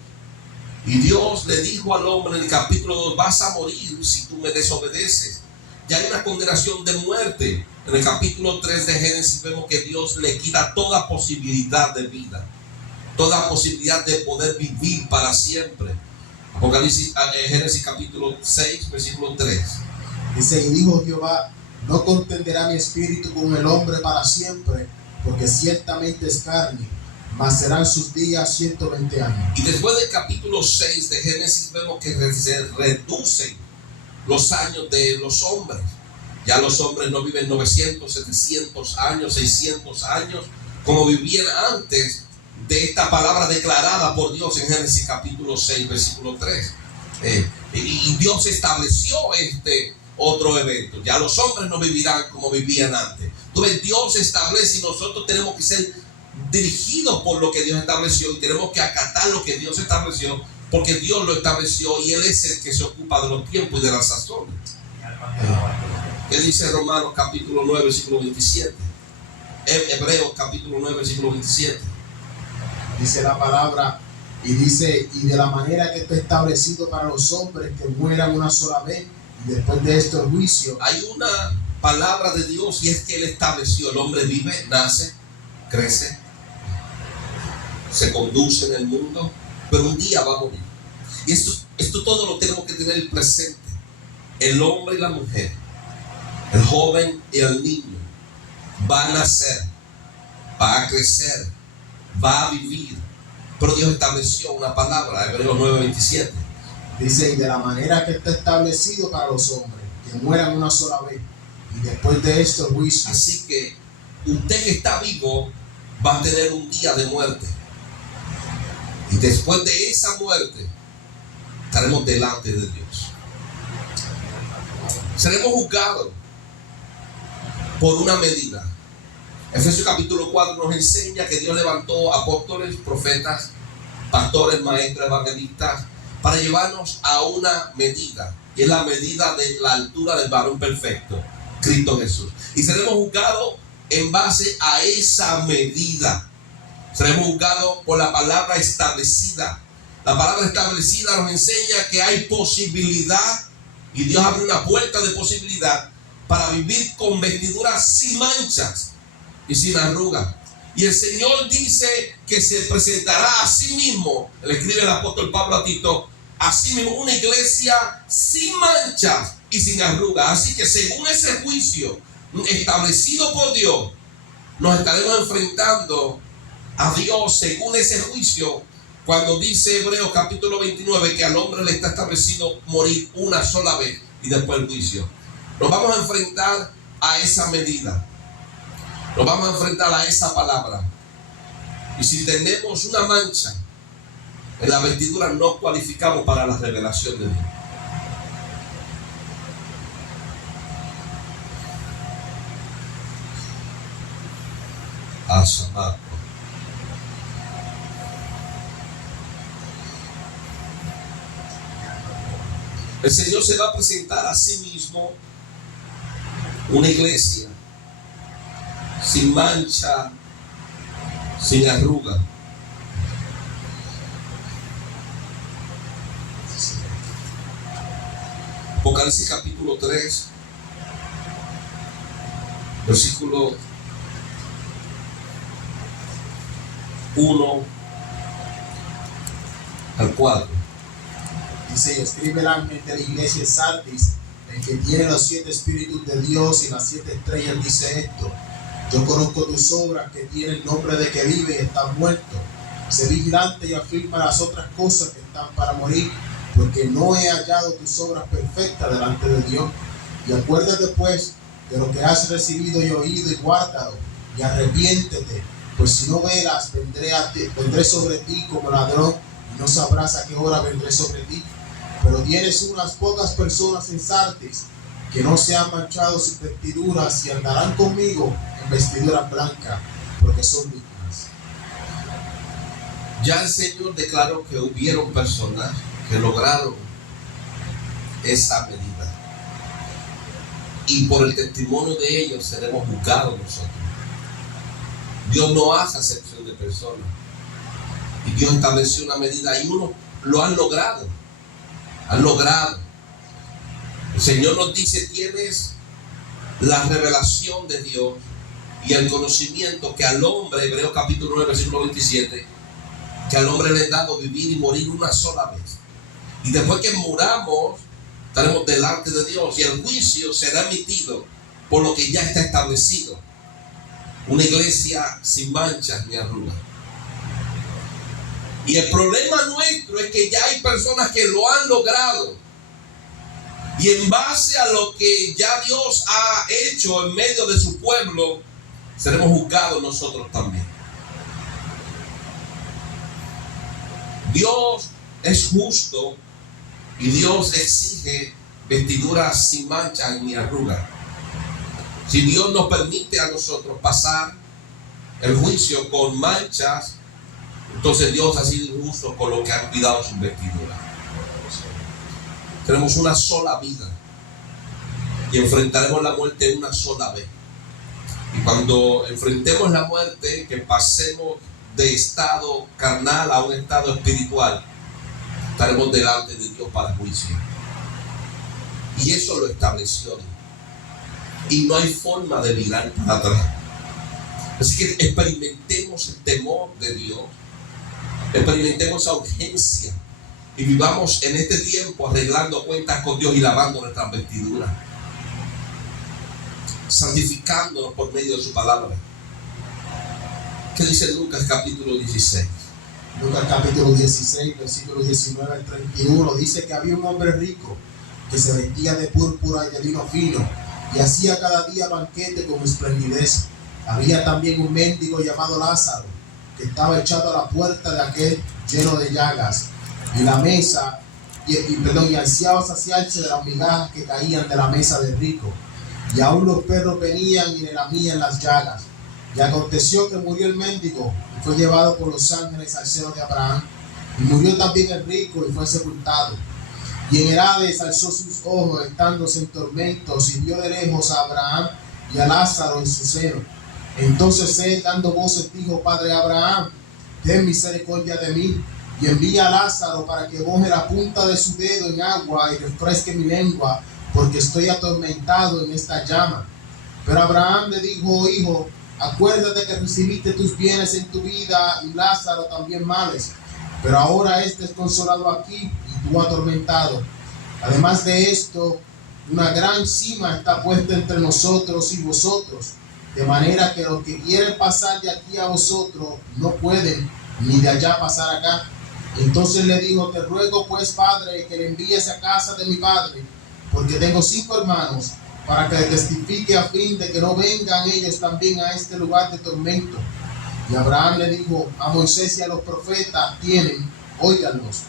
y Dios le dijo al hombre en el capítulo 2: vas a morir si tú me desobedeces. Ya hay una condenación de muerte. En el capítulo 3 de Génesis vemos que Dios le quita toda posibilidad de vida, toda posibilidad de poder vivir para siempre. Apocalipsis, Génesis capítulo 6, versículo 3. Dice: y dijo Jehová: no contenderá mi espíritu con el hombre para siempre, porque ciertamente es carne, mas serán sus días 120 años. Y después del capítulo 6 de Génesis vemos que se reducen los años de los hombres. Ya los hombres no viven 900, 700 años, 600 años, como vivían antes de esta palabra declarada por Dios en Génesis capítulo 6, versículo 3. Y Dios estableció este otro evento. Ya los hombres no vivirán como vivían antes. Entonces Dios establece y nosotros tenemos que ser dirigidos por lo que Dios estableció y tenemos que acatar lo que Dios estableció, porque Dios lo estableció y Él es el que se ocupa de los tiempos y de las sazones. ¿Qué dice Romanos capítulo 9, versículo 27? Hebreos capítulo 9, versículo 27. Dice la palabra, y dice, y de la manera que está establecido para los hombres que mueran una sola vez, y después de esto el juicio. Hay una palabra de Dios y es que Él estableció: el hombre vive, nace, crece, se conduce en el mundo, pero un día va a morir. Y esto todo lo tenemos que tener presente. El hombre y la mujer, el joven y el niño, va a nacer, va a crecer, va a vivir, pero Dios estableció una palabra, Hebreos 9:27. Dice, y de la manera que está establecido para los hombres que mueran una sola vez, y después de esto el juicio. Así que usted que está vivo va a tener un día de muerte, y después de esa muerte estaremos delante de Dios. Seremos juzgados por una medida. Efesios capítulo 4 nos enseña que Dios levantó apóstoles, profetas, pastores, maestros, evangelistas, para llevarnos a una medida, y es la medida de la altura del varón perfecto, Cristo Jesús. Y seremos juzgados en base a esa medida. Seremos juzgados por la palabra establecida. La palabra establecida nos enseña que hay posibilidad, y Dios abre una puerta de posibilidad para vivir con vestiduras sin manchas y sin arrugas. Y el Señor dice que se presentará a sí mismo, le escribe el apóstol Pablo a Tito, a sí mismo una iglesia sin manchas y sin arrugas. Así que según ese juicio establecido por Dios, nos estaremos enfrentando a Dios según ese juicio, cuando dice Hebreos capítulo 29 que al hombre le está establecido morir una sola vez y después el juicio. Nos vamos a enfrentar a esa medida. Nos vamos a enfrentar a esa palabra. Y si tenemos una mancha en la vestidura, no cualificamos para la revelación de Dios. Asamato. El Señor se va a presentar a sí mismo una iglesia sin mancha, sin arruga. Apocalipsis capítulo 3, versículo 1 al 4. Dice, y escribe el ángel de la iglesia de Sardis, el que tiene los 7 espíritus de Dios y las 7 estrellas, dice esto: yo conozco tus obras, que tienen nombre de que vive y estás muerto. Sé vigilante y afirma las otras cosas que están para morir, porque no he hallado tus obras perfectas delante de Dios. Y acuérdate pues de lo que has recibido y oído, y guárdalo, y arrepiéntete, pues si no velas, vendré sobre ti como ladrón, y no sabrás a qué hora vendré sobre ti. Pero tienes unas pocas personas en Sardis que no se han manchado sus vestiduras, y andarán conmigo en vestiduras blancas, porque son dignas. Ya el Señor declaró que hubieron personas que lograron esa medida, y por el testimonio de ellos seremos juzgados nosotros. Dios no hace acepción de personas, y Dios estableció una medida y uno lo han logrado. El Señor nos dice: tienes la revelación de Dios y el conocimiento que al hombre, Hebreos capítulo 9, versículo 27, que al hombre le es dado vivir y morir una sola vez. Y después que muramos, estaremos delante de Dios, y el juicio será emitido por lo que ya está establecido. Una iglesia sin manchas ni arrugas. Y el problema nuestro es que ya hay personas que lo han logrado. Y en base a lo que ya Dios ha hecho en medio de su pueblo, seremos juzgados nosotros también. Dios es justo y Dios exige vestiduras sin mancha ni arruga. Si Dios nos permite a nosotros pasar el juicio con manchas, entonces Dios ha sido injusto con lo que han cuidado sus vestiduras. Tenemos una sola vida y enfrentaremos la muerte una sola vez. Y cuando enfrentemos la muerte, que pasemos de estado carnal a un estado espiritual, estaremos delante de Dios para juicio. Y eso lo estableció Dios. Y no hay forma de virar para atrás. Así que experimentemos el temor de Dios, experimentemos esa urgencia y vivamos en este tiempo arreglando cuentas con Dios y lavando nuestras vestiduras, santificándonos por medio de su palabra. ¿Qué dice Lucas capítulo 16? Lucas capítulo 16, versículo 19 al 31, dice que había un hombre rico que se vestía de púrpura y de lino fino y hacía cada día banquete con esplendidez. Había también un mendigo llamado Lázaro que estaba echado a la puerta de aquel lleno de llagas y la mesa y ansiaba saciarse de las migajas que caían de la mesa del rico, y aún los perros venían y le lamían las llagas. Y aconteció que murió el mendigo y fue llevado por los ángeles al seno de Abraham, y murió también el rico y fue sepultado. Y en Hades alzó sus ojos estándose en tormentos y vio de lejos a Abraham y a Lázaro en su seno. Entonces él, dando voces, dijo: Padre Abraham, ten misericordia de mí y envía a Lázaro para que moje la punta de su dedo en agua y refresque mi lengua, porque estoy atormentado en esta llama. Pero Abraham le dijo: Hijo, acuérdate que recibiste tus bienes en tu vida y Lázaro también males, pero ahora este es consolado aquí y tú atormentado. Además de esto, una gran cima está puesta entre nosotros y vosotros, de manera que los que quieren pasar de aquí a vosotros no pueden, ni de allá pasar acá. Entonces le dijo: Te ruego pues, Padre, que le envíes a casa de mi padre, porque tengo 5 hermanos, para que testifique a fin de que no vengan ellos también a este lugar de tormento. Y Abraham le dijo: A Moisés y a los profetas tienen, óiganlos.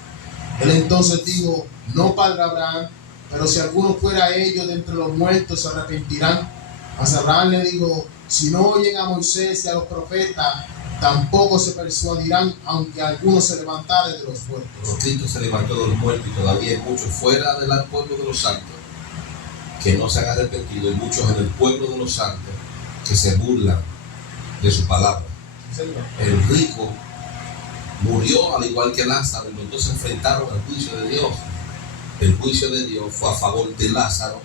Él entonces dijo: No, padre Abraham, pero si alguno fuera a ellos de entre los muertos, se arrepentirán. Mas Abraham le dijo: Si no oyen a Moisés y a los profetas, tampoco se persuadirán, aunque alguno se levantare de los muertos. Cristo se levantó de los muertos y todavía hay muchos fuera del pueblo de los santos que no se han arrepentido, y muchos en el pueblo de los santos que se burlan de su palabra. El rico murió al igual que Lázaro, y los dos se enfrentaron al juicio de Dios. El juicio de Dios fue a favor de Lázaro,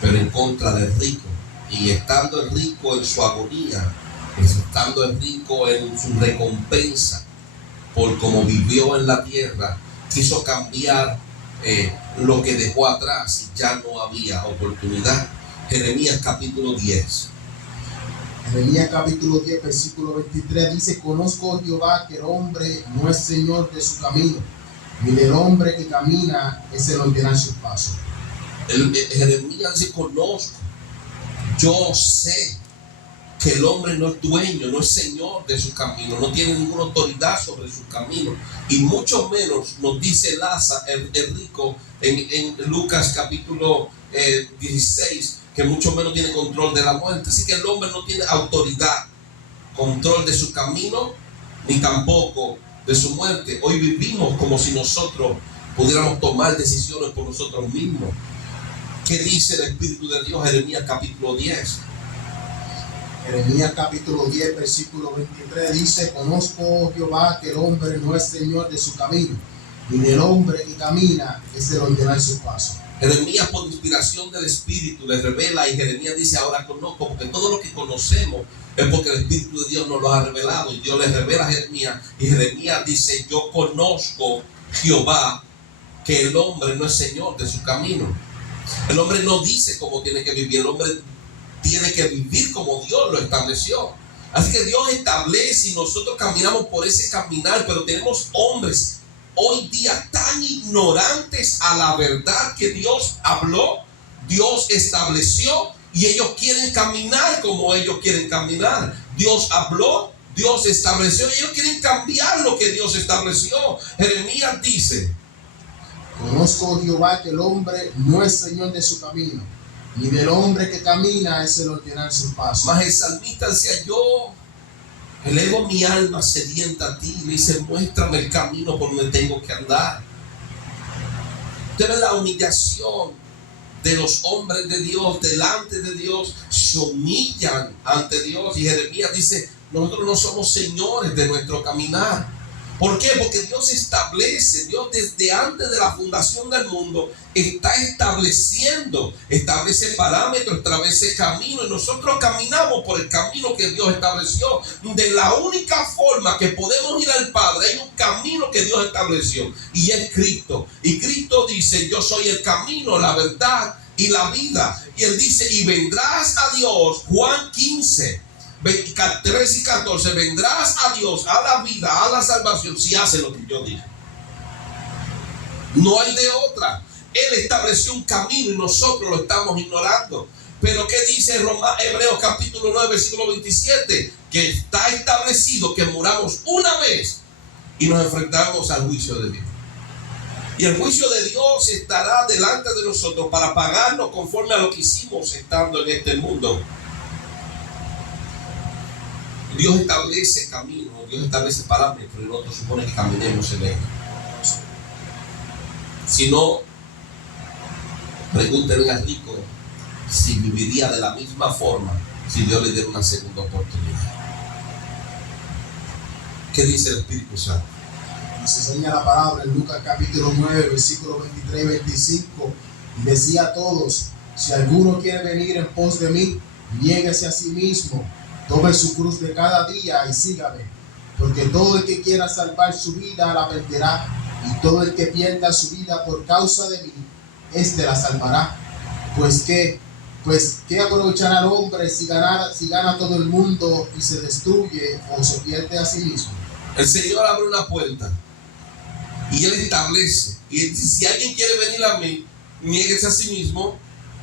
pero en contra del rico. Y estando el rico en su agonía, estando el rico en su recompensa por cómo vivió en la tierra, quiso cambiar lo que dejó atrás, y ya no había oportunidad. Jeremías capítulo 10. Jeremías capítulo 10, versículo 23 dice: Conozco, Jehová, que el hombre no es señor de su camino, ni del hombre que camina es el ordenar sus pasos. Jeremías dice: conozco, yo sé que el hombre no es dueño, no es señor de su camino, no tiene ninguna autoridad sobre su camino, y mucho menos nos dice Lázaro, el rico, en Lucas capítulo 16, que mucho menos tiene control de la muerte. Así que el hombre no tiene autoridad, control de su camino, ni tampoco de su muerte. Hoy vivimos como si nosotros pudiéramos tomar decisiones por nosotros mismos. ¿Qué dice el Espíritu de Dios? Jeremías capítulo 10. Jeremías capítulo 10, versículo 23 dice: Conozco, Jehová, que el hombre no es señor de su camino, ni del hombre que camina es el ordenar sus pasos. Jeremías, por inspiración del Espíritu, le revela, y Jeremías dice: ahora conozco, porque todo lo que conocemos es porque el Espíritu de Dios nos lo ha revelado, y Dios le revela a Jeremías, y Jeremías dice: yo conozco, Jehová, que el hombre no es señor de su camino. El hombre no dice cómo tiene que vivir, el hombre tiene que vivir como Dios lo estableció. Así que Dios establece y nosotros caminamos por ese caminar, pero tenemos hombres hoy día tan ignorantes a la verdad que Dios habló, Dios estableció, y ellos quieren caminar como ellos quieren caminar. Dios habló, Dios estableció, y ellos quieren cambiar lo que Dios estableció. Jeremías dice: conozco, Jehová, que el hombre no es señor de su camino, ni del hombre que camina es el ordenar sus pasos. Mas el salmista decía: yo elevo mi alma sedienta a ti. Le dice: muéstrame el camino por donde tengo que andar. Usted ve la humillación de los hombres de Dios delante de Dios, se humillan ante Dios. Y Jeremías dice: nosotros no somos señores de nuestro caminar. ¿Por qué? Porque Dios establece, Dios desde antes de la fundación del mundo está establece parámetros, establece camino, y nosotros caminamos por el camino que Dios estableció. De la única forma que podemos ir al Padre, hay un camino que Dios estableció, y es Cristo. Y Cristo dice: yo soy el camino, la verdad y la vida. Y Él dice: y vendrás a Dios, Juan 15, 13 y 14, vendrás a Dios, a la vida, a la salvación, si haces lo que yo dije. No hay de otra. Él estableció un camino y nosotros lo estamos ignorando. Pero ¿qué dice Hebreos capítulo 9, versículo 27? Que está establecido que muramos una vez y nos enfrentamos al juicio de Dios. Y el juicio de Dios estará delante de nosotros para pagarnos conforme a lo que hicimos estando en este mundo. Dios establece camino, Dios establece parámetros, y nosotros supone que caminemos en él. Si no, pregúntenle al rico si viviría de la misma forma si Dios le diera una segunda oportunidad. ¿Qué dice el Espíritu Santo? Nos enseña la palabra en Lucas capítulo 9, versículo 23 y 25. Y decía a todos: si alguno quiere venir en pos de mí, niéguese a sí mismo, tome su cruz de cada día y sígame. Porque todo el que quiera salvar su vida la perderá, y todo el que pierda su vida por causa de mí, éste la salvará. Pues qué aprovechará el hombre si gana todo el mundo y se destruye o se pierde a sí mismo. El Señor abre una puerta y Él establece, y Él dice: si alguien quiere venir a mí, niéguese a sí mismo,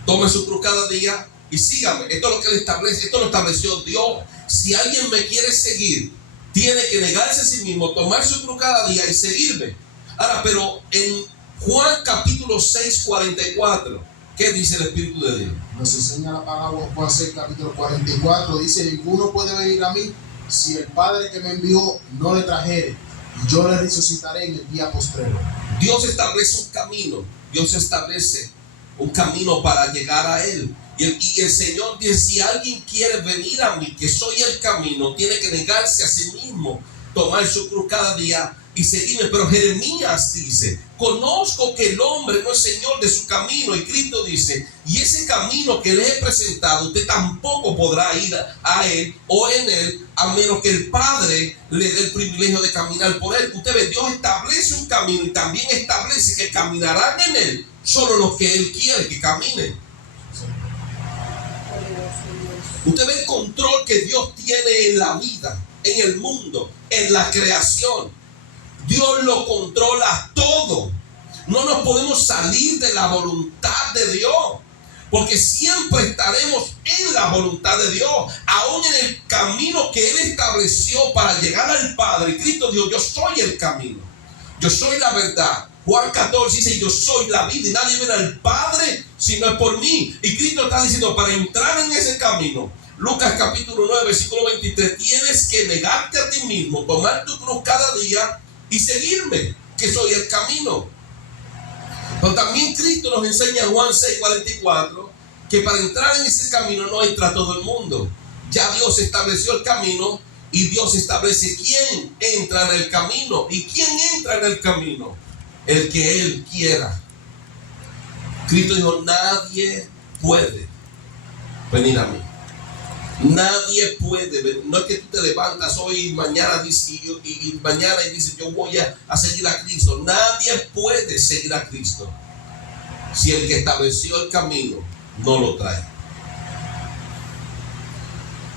tome su cruz cada día y sígame. Esto es lo que Él establece, esto lo estableció Dios. Si alguien me quiere seguir, tiene que negarse a sí mismo, tomar su cruz cada día y seguirme. Ahora, pero en Juan capítulo 6, 44, ¿qué dice el Espíritu de Dios? Nos enseña la palabra Juan 6, capítulo 44, dice: ninguno puede venir a mí si el Padre que me envió no le trajere, y yo le resucitaré en el día postrero. Dios establece un camino, Dios establece un camino para llegar a Él. Y el Señor dice: si alguien quiere venir a mí, que soy el camino, tiene que negarse a sí mismo, tomar su cruz cada día y seguirme. Pero Jeremías dice: conozco que el hombre no es señor de su camino. Y Cristo dice: y ese camino que les he presentado, usted tampoco podrá ir a él o en él, a menos que el Padre le dé el privilegio de caminar por él. Usted ve, Dios establece un camino y también establece que caminarán en él solo los que Él quiere que caminen. Usted ve el control que Dios tiene en la vida, en el mundo, en la creación. Dios lo controla todo. No nos podemos salir de la voluntad de Dios, porque siempre estaremos en la voluntad de Dios, aún en el camino que Él estableció para llegar al Padre. Cristo dijo: yo soy el camino, yo soy la verdad. Juan 14 dice: yo soy la vida y nadie viene al Padre si no es por mí. Y Cristo está diciendo, para entrar en ese camino, Lucas capítulo 9, versículo 23, tienes que negarte a ti mismo, tomar tu cruz cada día y seguirme, que soy el camino. Pero también Cristo nos enseña en Juan 6, 44, que para entrar en ese camino no entra todo el mundo. Ya Dios estableció el camino y Dios establece quién entra en el camino. ¿Y quién entra en el camino? El que Él quiera. Cristo dijo: nadie puede venir a mí. Nadie puede venir. No es que tú te levantas hoy y mañana dices, mañana y dices: yo voy a seguir a Cristo. Nadie puede seguir a Cristo si el que estableció el camino no lo trae.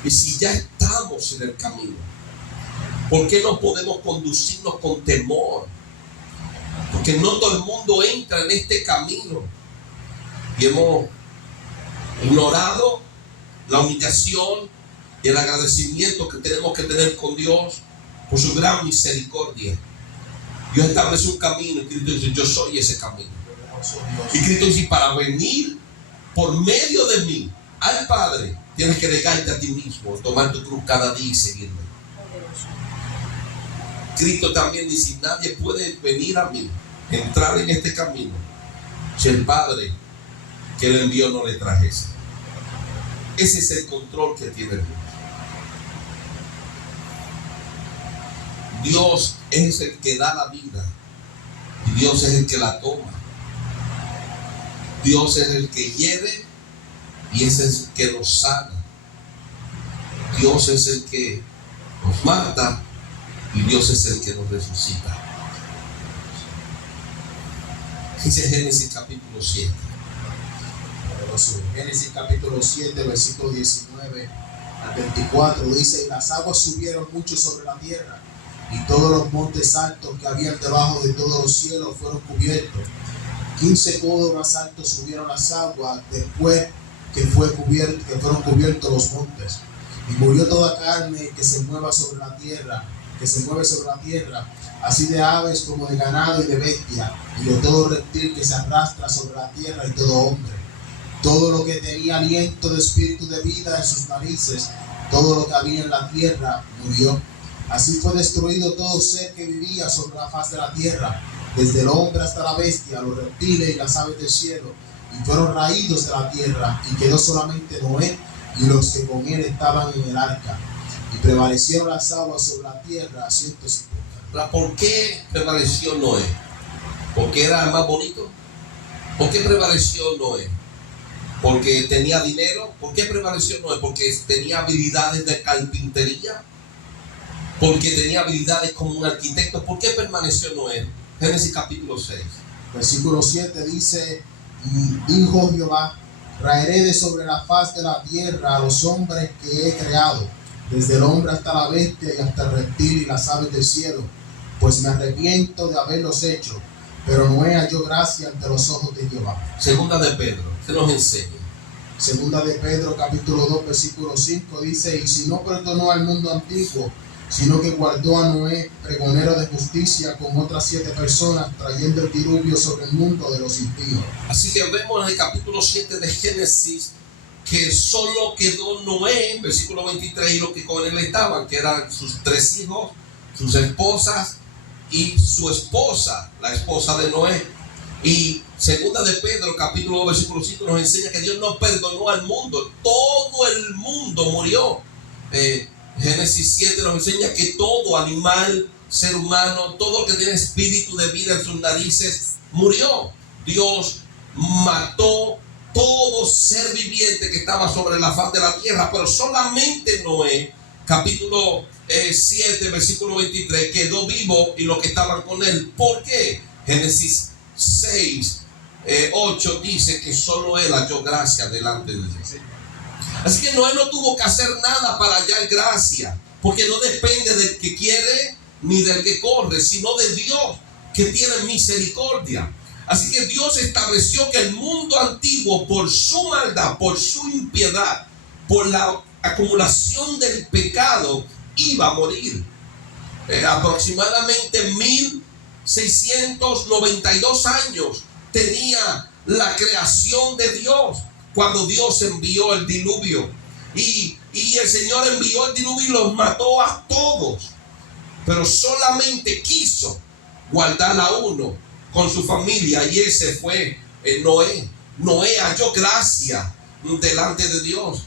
Y si ya estamos vamos en el camino? ¿Por qué no podemos conducirnos con temor? Porque no todo el mundo entra en este camino. Y hemos ignorado la humillación y el agradecimiento que tenemos que tener con Dios por su gran misericordia. Dios establece un camino y Cristo dice: yo soy ese camino. Y Cristo dice: para venir por medio de mí al Padre, tienes que negarte a ti mismo, tomar tu cruz cada día y seguirme. Cristo también dice: nadie puede venir a mí, entrar en este camino, si el Padre que le envió no le trajese. Ese es el control que tiene Dios. Dios es el que da la vida y Dios es el que la toma. Dios es el que hiere y es el que nos sana. Dios es el que nos mata y Dios es el que nos resucita. Dice Génesis capítulo 7. Génesis capítulo 7, versículo 19 al 24 dice: y las aguas subieron mucho sobre la tierra, y todos los montes altos que habían debajo de todos los cielos fueron cubiertos. 15 codos más altos subieron las aguas después que fueron cubiertos los montes. Y murió toda carne que se mueve sobre la tierra, así de aves como de ganado y de bestia, y de todo reptil que se arrastra sobre la tierra, y todo hombre. Todo lo que tenía aliento de espíritu de vida en sus narices, todo lo que había en la tierra murió. Así fue destruido todo ser que vivía sobre la faz de la tierra, desde el hombre hasta la bestia, los reptiles y las aves del cielo, y fueron raídos de la tierra, y quedó solamente Noé y los que con él estaban en el arca. Y prevalecieron las aguas sobre la tierra 150. ¿Por qué prevaleció Noé? ¿Porque era el más bonito? ¿Por qué prevaleció Noé? ¿Porque tenía dinero? ¿Por qué prevaleció Noé? ¿Porque tenía habilidades de carpintería? ¿Porque tenía habilidades como un arquitecto? ¿Por qué permaneció Noé? Génesis capítulo 6. Versículo 7 dice: y dijo Jehová: traeré de sobre la faz de la tierra a los hombres que he creado, desde el hombre hasta la bestia y hasta el reptil y las aves del cielo, pues me arrepiento de haberlos hecho. Pero Noé halló gracia ante los ojos de Jehová. Segunda de Pedro, ¿qué nos enseña? Segunda de Pedro capítulo 2 versículo 5 dice: y si no perdonó al mundo antiguo, sino que guardó a Noé, pregonero de justicia, con otras 7 personas, trayendo el diluvio sobre el mundo de los impíos. Así que vemos en el capítulo 7 de Génesis que solo quedó Noé, versículo 23, y los que con él estaban, que eran sus 3 hijos, sus esposas y su esposa, la esposa de Noé. Y segunda de Pedro capítulo 2 versículo 5 nos enseña que Dios no perdonó al mundo, todo el mundo murió. Génesis 7 nos enseña que todo animal, ser humano, todo lo que tiene espíritu de vida en sus narices murió. Dios mató todo ser viviente que estaba sobre la faz de la tierra, pero solamente Noé, capítulo 7 versículo 23, quedó vivo y los que estaban con él. ¿Por qué? Génesis 6 8 dice que solo él halló gracia delante de Dios. Así que Noé no tuvo que hacer nada para hallar gracia, porque no depende del que quiere ni del que corre, sino de Dios que tiene misericordia. Así que Dios estableció que el mundo antiguo, por su maldad, por su impiedad, por la acumulación del pecado, iba a morir. Aproximadamente 1692 años tenía la creación de Dios cuando Dios envió el diluvio. Y el Señor envió el diluvio y los mató a todos. Pero solamente quiso guardar a uno con su familia, y ese fue Noé. Noé halló gracia delante de Dios.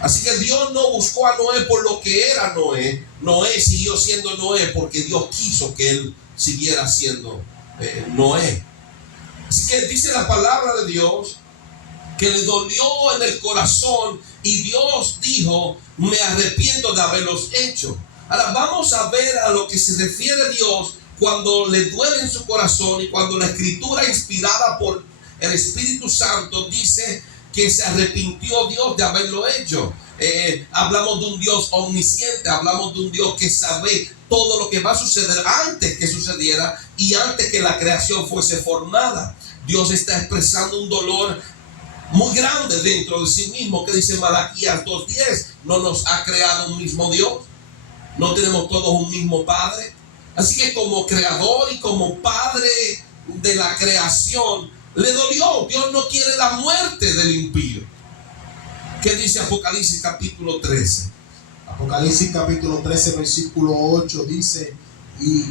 Así que Dios no buscó a Noé por lo que era Noé. Noé siguió siendo Noé porque Dios quiso que él siguiera siendo Noé. Así que dice la palabra de Dios que le dolió en el corazón y Dios dijo: me arrepiento de haberlos hecho. Ahora vamos a ver a lo que se refiere Dios cuando le duele en su corazón, y cuando la escritura inspirada por el Espíritu Santo dice que se arrepintió Dios de haberlo hecho. Hablamos de un Dios omnisciente, hablamos de un Dios que sabe todo lo que va a suceder antes que sucediera y antes que la creación fuese formada. Dios está expresando un dolor muy grande dentro de sí mismo, que dice Malaquías 2:10, no nos ha creado un mismo Dios, no tenemos todos un mismo Padre. Así que como creador y como Padre de la creación, le dolió. Dios no quiere la muerte del impío. ¿Qué dice Apocalipsis capítulo 13? Apocalipsis capítulo 13, versículo 8 dice: y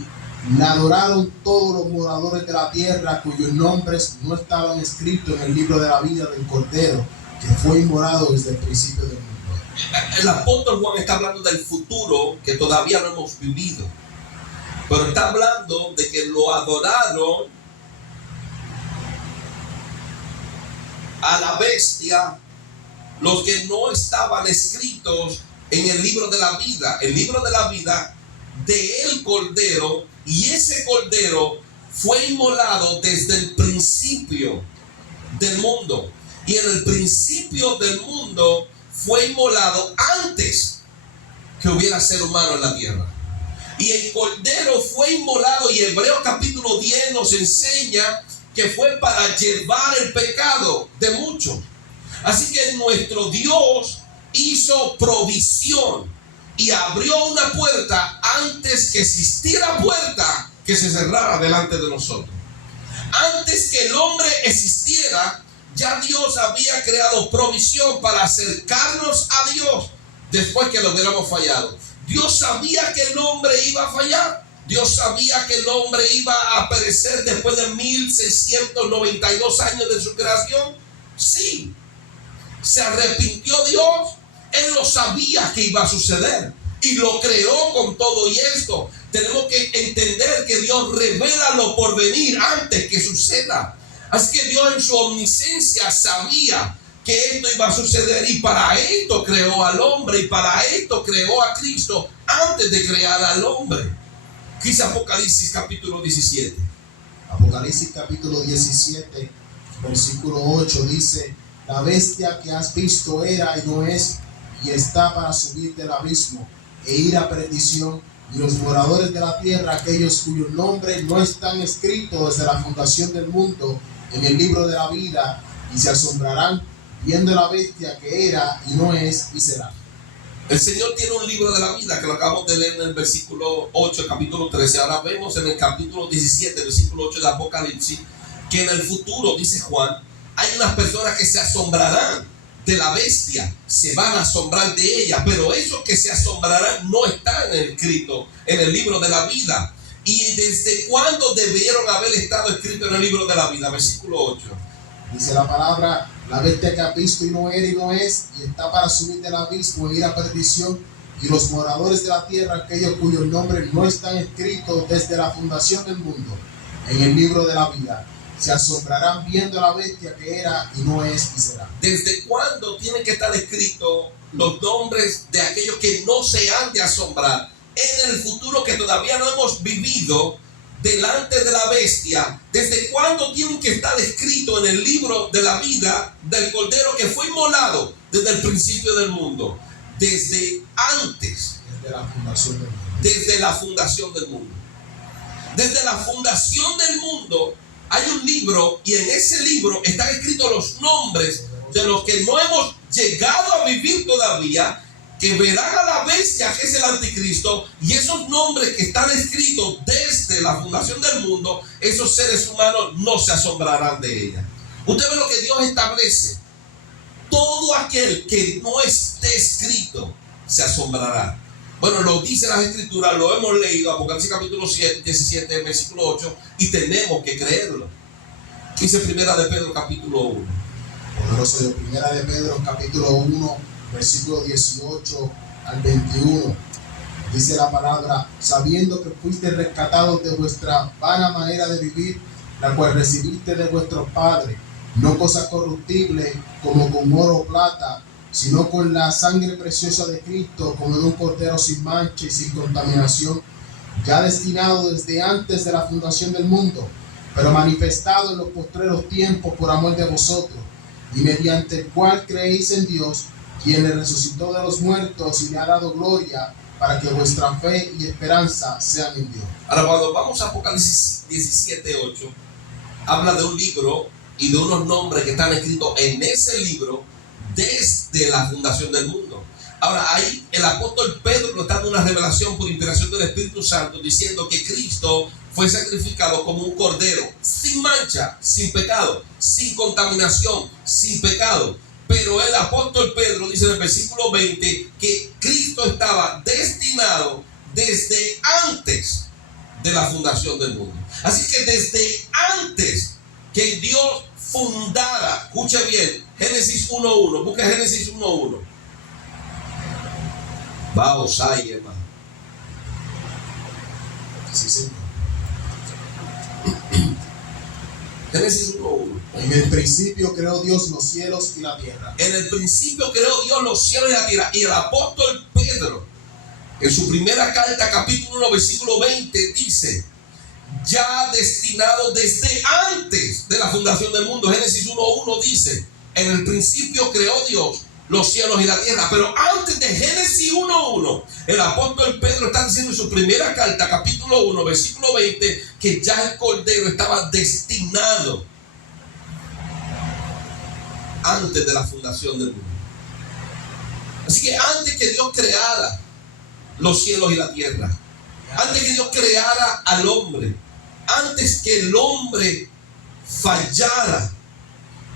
la adoraron todos los moradores de la tierra, cuyos nombres no estaban escritos en el libro de la vida del Cordero, que fue inmolado desde el principio del mundo. El apóstol Juan está hablando del futuro que todavía no hemos vivido, pero está hablando de que lo adoraron a la bestia los que no estaban escritos en el libro de la vida. El libro de la vida del Cordero, y ese Cordero fue inmolado desde el principio del mundo. Y en el principio del mundo fue inmolado antes que hubiera ser humano en la tierra. Y el Cordero fue inmolado, y Hebreos capítulo 10 nos enseña que fue para llevar el pecado de muchos. Así que nuestro Dios hizo provisión y abrió una puerta antes que existiera puerta que se cerrara delante de nosotros. Antes que el hombre existiera, ya Dios había creado provisión para acercarnos a Dios después que lo hubiéramos fallado. Dios sabía que el hombre iba a fallar. Dios sabía que el hombre iba a perecer después de 1692 años de su creación. Sí. ¿Se arrepintió Dios? Él lo sabía que iba a suceder y lo creó con todo y esto. Tenemos que entender que Dios revela lo por venir antes que suceda. Así que Dios en su omnisciencia sabía que esto iba a suceder, y para esto creó al hombre, y para esto creó a Cristo antes de crear al hombre. Dice Apocalipsis capítulo 17. Apocalipsis capítulo 17, versículo 8 dice: la bestia que has visto era y no es, y está para subir del abismo e ir a perdición, y los moradores de la tierra, aquellos cuyos nombres no están escritos desde la fundación del mundo en el libro de la vida, y se asombrarán viendo la bestia que era y no es y será. El Señor tiene un libro de la vida que lo acabamos de leer en el versículo 8, el capítulo 13. Ahora vemos en el capítulo 17, versículo 8 de Apocalipsis, que en el futuro, dice Juan, hay unas personas que se asombrarán de la bestia, se van a asombrar de ella, pero esos que se asombrarán no están escritos en el libro de la vida. ¿Y desde cuándo debieron haber estado escritos en el libro de la vida? Versículo 8. Dice la palabra: la bestia que ha visto y no era y no es, y está para subir del abismo e ir a perdición, y los moradores de la tierra, aquellos cuyos nombres no están escritos desde la fundación del mundo en el libro de la vida, se asombrarán viendo la bestia que era y no es y será. ¿Desde cuándo tienen que estar escritos los nombres de aquellos que no se han de asombrar en el futuro que todavía no hemos vivido delante de la bestia? ¿Desde cuándo tienen que estar escritos en el libro de la vida del Cordero que fue inmolado desde el principio del mundo? Desde antes. Desde la fundación del mundo. Desde la fundación del mundo. Desde la fundación del mundo hay un libro, y en ese libro están escritos los nombres de los que no hemos llegado a vivir todavía, que verán a la bestia, que es el anticristo, y esos nombres que están escritos desde la fundación del mundo, esos seres humanos no se asombrarán de ella. Usted ve lo que Dios establece: todo aquel que no esté escrito se asombrará. Bueno, lo dice las escrituras, lo hemos leído, Apocalipsis capítulo 17, versículo 8, y tenemos que creerlo. Dice Primera de Pedro capítulo 1. Poderoso de Primera de Pedro capítulo 1, versículo 18 al 21. Dice la palabra: sabiendo que fuiste rescatados de vuestra vana manera de vivir, la cual recibiste de vuestros padres, no cosa corruptible como con oro o plata, sino con la sangre preciosa de Cristo, como de un cordero sin mancha y sin contaminación, ya destinado desde antes de la fundación del mundo, pero manifestado en los postreros tiempos por amor de vosotros, y mediante el cual creéis en Dios, quien le resucitó de los muertos y le ha dado gloria, para que vuestra fe y esperanza sean en Dios. Ahora, cuando vamos a Apocalipsis 17:8, habla de un libro y de unos nombres que están escritos en ese libro desde la fundación del mundo. Ahora, ahí el apóstol Pedro nos está dando una revelación por inspiración del Espíritu Santo, diciendo que Cristo fue sacrificado como un cordero, sin mancha, sin pecado, sin contaminación, sin pecado. Pero el apóstol Pedro dice en el versículo 20 que Cristo estaba destinado desde antes de la fundación del mundo. Así que desde antes que Dios fundara, escuche bien, Génesis 1:1, busca Génesis 1:1. Vamos ahí, hermano. Sí, Señor. Génesis 1:1. En el principio creó Dios los cielos y la tierra. En el principio creó Dios los cielos y la tierra. Y el apóstol Pedro, en su primera carta, capítulo 1, versículo 20, dice: ya destinado desde antes de la fundación del mundo. Génesis 1:1 dice: en el principio creó Dios los cielos y la tierra. Pero antes de Génesis 1:1, el apóstol Pedro está diciendo en su primera carta, capítulo 1, versículo 20, que ya el cordero estaba destinado antes de la fundación del mundo. Así que antes que Dios creara los cielos y la tierra, antes que Dios creara al hombre, antes que el hombre fallara,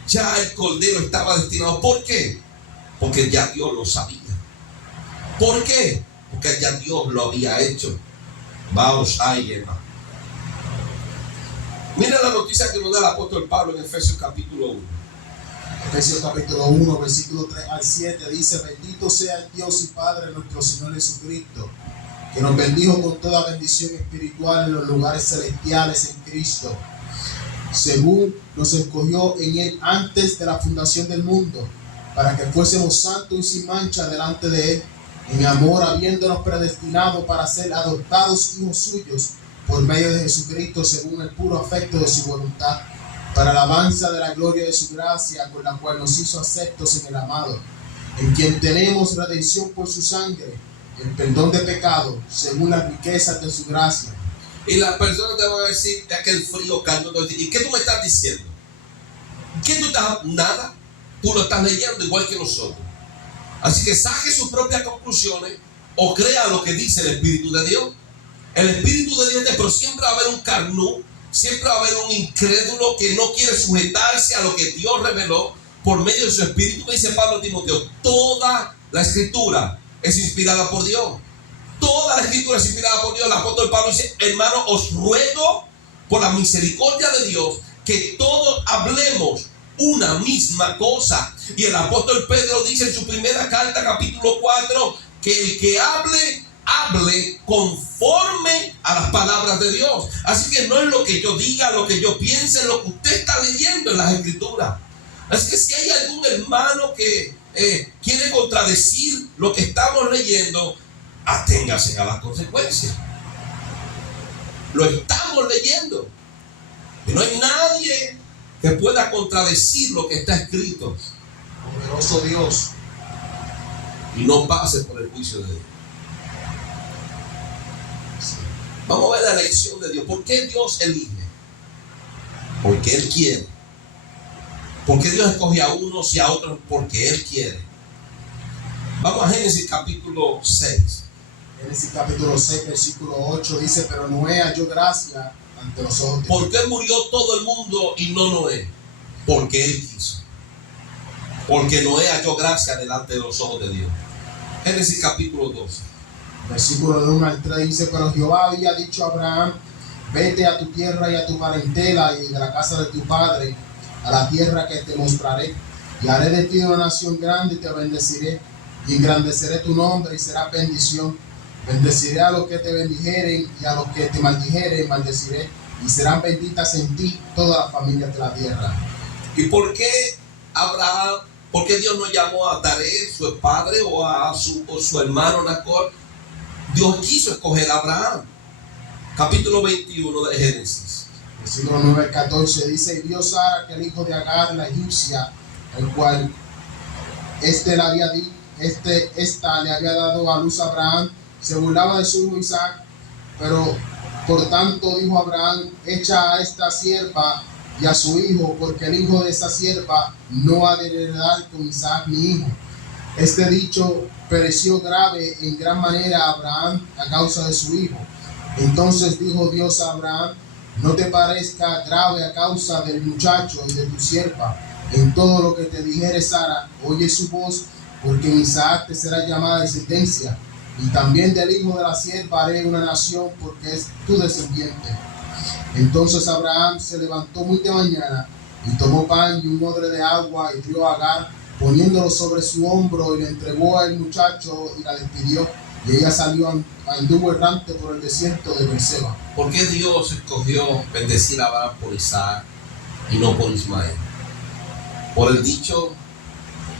ya el cordero estaba destinado. ¿Por qué? Porque ya Dios lo sabía. ¿Por qué? Porque ya Dios lo había hecho. Vamos ahí, hermano. Mira la noticia que nos da el apóstol Pablo en Efesios capítulo 1. Efesios capítulo 1, versículo 3 al 7 dice: bendito sea el Dios y Padre de nuestro Señor Jesucristo, que nos bendijo con toda bendición espiritual en los lugares celestiales en Cristo, según nos escogió en Él antes de la fundación del mundo, para que fuésemos santos y sin mancha delante de Él, en amor, habiéndonos predestinado para ser adoptados hijos suyos por medio de Jesucristo, según el puro afecto de su voluntad, para alabanza de la gloria de su gracia, con la cual nos hizo aceptos en el amado, en quien tenemos redención por su sangre, el perdón de pecado, según las riquezas de su gracia. Y las personas te van a decir de aquel frío caldo. ¿Y qué tú me estás diciendo? ¿Qué tú estás? Nada. Tú lo estás leyendo igual que nosotros. Así que saque sus propias conclusiones o crea lo que dice el Espíritu de Dios. El Espíritu de Dios, pero siempre va a haber un carnú, siempre va a haber un incrédulo que no quiere sujetarse a lo que Dios reveló por medio de su Espíritu. Dice Pablo a Timoteo: toda la Escritura es inspirada por Dios. Toda la Escritura es inspirada por Dios. El apóstol Pablo dice: hermano, os ruego por la misericordia de Dios que todos hablemos una misma cosa. Y el apóstol Pedro dice en su primera carta, capítulo 4, que el que hable conforme a las palabras de Dios. Así que no es lo que yo diga, lo que yo piense, lo que usted está leyendo en las Escrituras. Así que si hay algún hermano que quiere contradecir lo que estamos leyendo, aténgase a las consecuencias. Lo estamos leyendo y no hay nadie que pueda contradecir lo que está escrito. Poderoso Dios. Y no pase por el juicio de Dios. Vamos a ver la elección de Dios. ¿Por qué Dios elige? Porque Él quiere. ¿Por qué Dios escoge a unos y a otros? Porque Él quiere. Vamos a Génesis capítulo 6. Génesis capítulo 6, versículo 8 dice: pero Noé halló gracia ante los ojos de Dios. ¿Por qué murió todo el mundo y no Noé? Porque Él quiso. Porque Noé halló gracia delante de los ojos de Dios. Génesis capítulo 12. Versículo de 1 al 3 dice: pero Jehová había dicho a Abraham: vete a tu tierra y a tu parentela y de la casa de tu padre a la tierra que te mostraré, y haré de ti una nación grande y te bendeciré, y engrandeceré tu nombre y será bendición. Bendeciré a los que te bendijeren, y a los que te maldijeren maldeciré, y serán benditas en ti todas las familias de la tierra. ¿Y por qué Abraham, por qué Dios no llamó a Taré, su padre, o a su hermano Nacor? Dios quiso escoger a Abraham. Capítulo 21 de Génesis. Versículo 9 al 14 dice: y vio Sara que el hijo de Agar, la egipcia, el cual le había esta le había dado a luz a Abraham, se burlaba de su hijo Isaac, pero por tanto dijo Abraham: echa a esta sierva y a su hijo, porque el hijo de esa sierva no ha de heredar con Isaac mi hijo. Este dicho pareció grave en gran manera a Abraham a causa de su hijo. Entonces dijo Dios a Abraham: no te parezca grave a causa del muchacho y de tu sierva. En todo lo que te dijere Sara, oye su voz, porque en Isaac te será llamada descendencia, y también del hijo de la sierva haré una nación, porque es tu descendiente. Entonces Abraham se levantó muy de mañana y tomó pan y un odre de agua y dio a Agar, poniéndolo sobre su hombro, y le entregó al muchacho y la despidió. Y ella salió, anduvo errante por el desierto de Beerseba. ¿Por qué Dios escogió bendecir a Abraham por Isaac y no por Ismael? ¿Por el dicho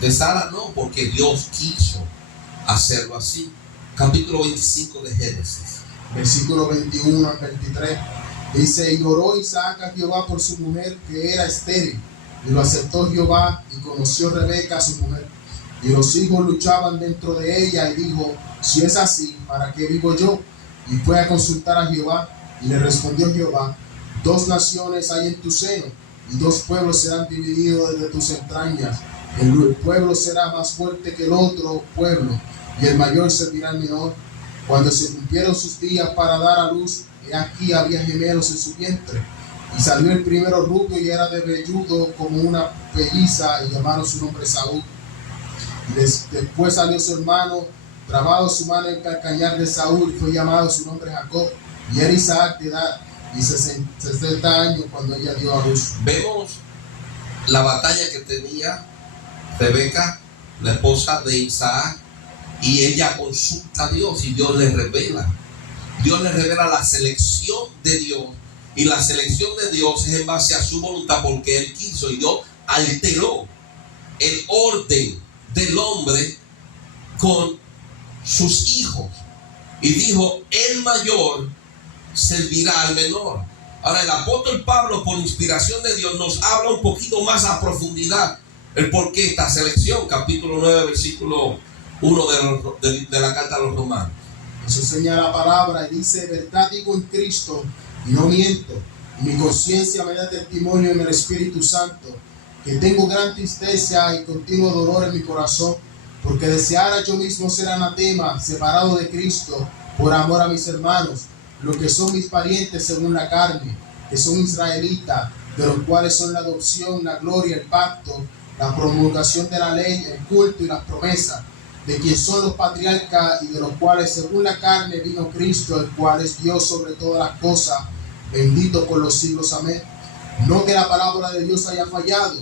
de Sara? No, porque Dios quiso hacerlo así. Capítulo 25 de Génesis. Versículo 21 al 23. Dice: y oró Isaac a Jehová por su mujer, que era estéril, y lo aceptó Jehová, y conoció Rebeca a su mujer. Y los hijos luchaban dentro de ella, y dijo: si es así, ¿para qué vivo yo? Y fue a consultar a Jehová, y le respondió Jehová: dos naciones hay en tu seno, y dos pueblos serán divididos desde tus entrañas. El pueblo será más fuerte que el otro pueblo, y el mayor servirá al menor. Cuando se cumplieron sus días para dar a luz, he aquí había gemelos en su vientre. Y salió el primero rubio y era de velludo como una pelliza, y llamaron su nombre Saúl. Y después salió su hermano, trabado su mano en el calcañar de Saúl, y fue llamado su nombre Jacob. Y era Isaac de edad y 60 años cuando ella dio a luz. Vemos la batalla que tenía Rebeca, la esposa de Isaac, y ella consulta a Dios y Dios le revela. Dios le revela la selección de Dios, y la selección de Dios es en base a su voluntad, porque Él quiso, y Dios alteró el orden del hombre con sus hijos y dijo: el mayor servirá al menor. Ahora el apóstol Pablo, por inspiración de Dios, nos habla un poquito más a profundidad el por qué esta selección. Capítulo 9 versículo 1 de la carta a los romanos. Nos enseña la palabra y dice: verdad digo en Cristo y no miento, y mi conciencia me da testimonio en el Espíritu Santo, que tengo gran tristeza y continuo dolor en mi corazón, porque deseara yo mismo ser anatema, separado de Cristo, por amor a mis hermanos, los que son mis parientes según la carne, que son israelitas, de los cuales son la adopción, la gloria, el pacto, la promulgación de la ley, el culto y las promesas, de quien son los patriarcas, y de los cuales según la carne vino Cristo, el cual es Dios sobre todas las cosas, bendito por los siglos. Amén. No que la palabra de Dios haya fallado,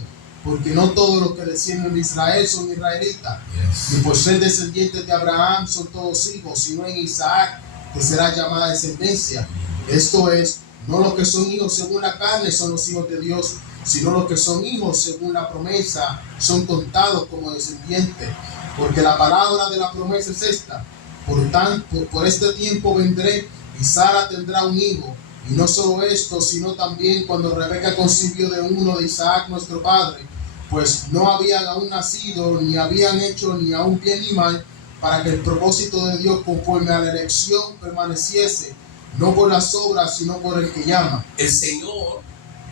porque no todos los que descienden de Israel son israelitas, ni por ser descendientes de Abraham son todos hijos, sino en Isaac que será llamada descendencia. Esto es, no los que son hijos según la carne son los hijos de Dios, sino los que son hijos según la promesa son contados como descendientes. Porque la palabra de la promesa es esta: por este tiempo vendré, y Sara tendrá un hijo. Y no solo esto, sino también cuando Rebeca concibió de uno de Isaac nuestro padre, pues no habían aún nacido, ni habían hecho ni aún bien ni mal, para que el propósito de Dios conforme a la elección permaneciese, no por las obras, sino por el que llama. El Señor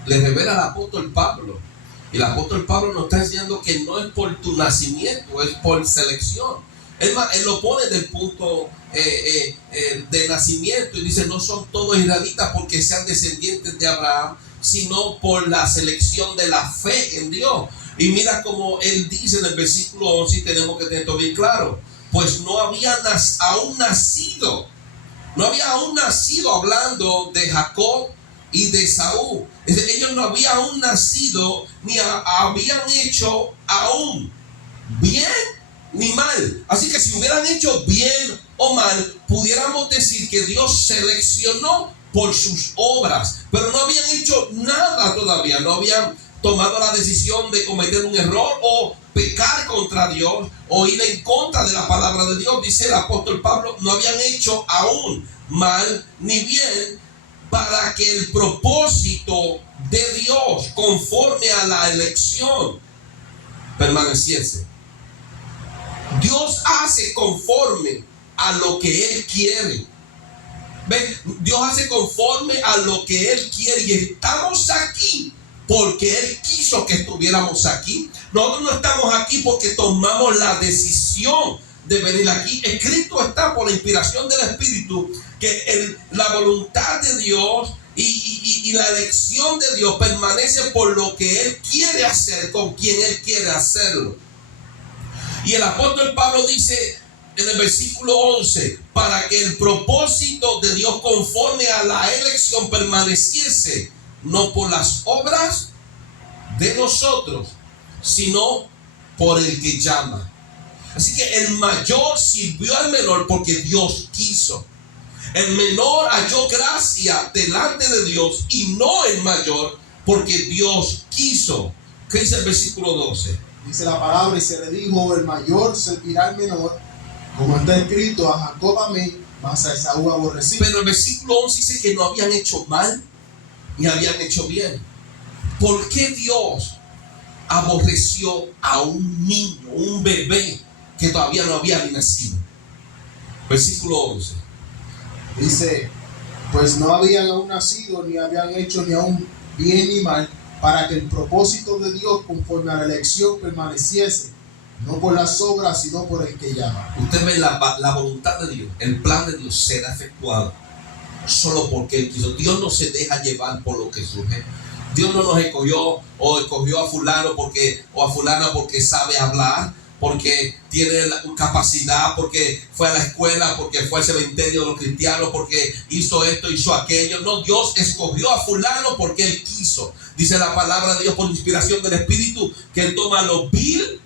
le revela al apóstol Pablo, y el apóstol Pablo nos está enseñando que no es por tu nacimiento, es por selección. Él lo pone del punto de nacimiento, y dice: no son todos israelitas porque sean descendientes de Abraham, sino por la selección de la fe en Dios. Y mira como él dice en el versículo 11, y tenemos que tener esto bien claro: pues no había aún nacido, hablando de Jacob y de Saúl. Ellos no habían aún nacido, ni habían hecho aún bien ni mal. Así que si hubieran hecho bien o mal, pudiéramos decir que Dios seleccionó por sus obras, pero no habían hecho nada todavía, no habían tomado la decisión de cometer un error o pecar contra Dios o ir en contra de la palabra de Dios. Dice el apóstol Pablo: no habían hecho aún mal ni bien, para que el propósito de Dios conforme a la elección permaneciese. Dios hace conforme a lo que Él quiere. ¿Ven? Dios hace conforme a lo que Él quiere y estamos aquí porque Él quiso que estuviéramos aquí. Nosotros no estamos aquí porque tomamos la decisión de venir aquí. Escrito está por la inspiración del Espíritu que la voluntad de Dios y la elección de Dios permanece por lo que Él quiere hacer, con quien Él quiere hacerlo. Y el apóstol Pablo dice en el versículo 11, para que el propósito de Dios conforme a la elección permaneciese, no por las obras de nosotros, sino por el que llama. Así que el mayor sirvió al menor porque Dios quiso. El menor halló gracia delante de Dios y no el mayor porque Dios quiso. ¿Qué dice el versículo 12? Dice la palabra: y se le dijo, el mayor servirá al menor, como está escrito, a Jacob amé, mas a Esaú aborrecí. Pero el versículo 11 dice que no habían hecho mal ni habían hecho bien. ¿Por qué Dios aborreció a un niño, un bebé que todavía no había ni nacido? Versículo 11. Dice: pues no habían aún nacido, ni habían hecho ni aún bien ni mal, para que el propósito de Dios conforme a la elección permaneciese, no por las obras, sino por el que llama. Usted ve la voluntad de Dios, el plan de Dios será efectuado solo porque Él quiso. Dios no se deja llevar por lo que surge. Dios no nos escogió o escogió a fulano o a fulana porque sabe hablar, porque tiene capacidad, porque fue a la escuela, porque fue al cementerio de los cristianos, porque hizo esto, hizo aquello. No, Dios escogió a fulano porque Él quiso. Dice la palabra de Dios por inspiración del Espíritu que Él toma lo vil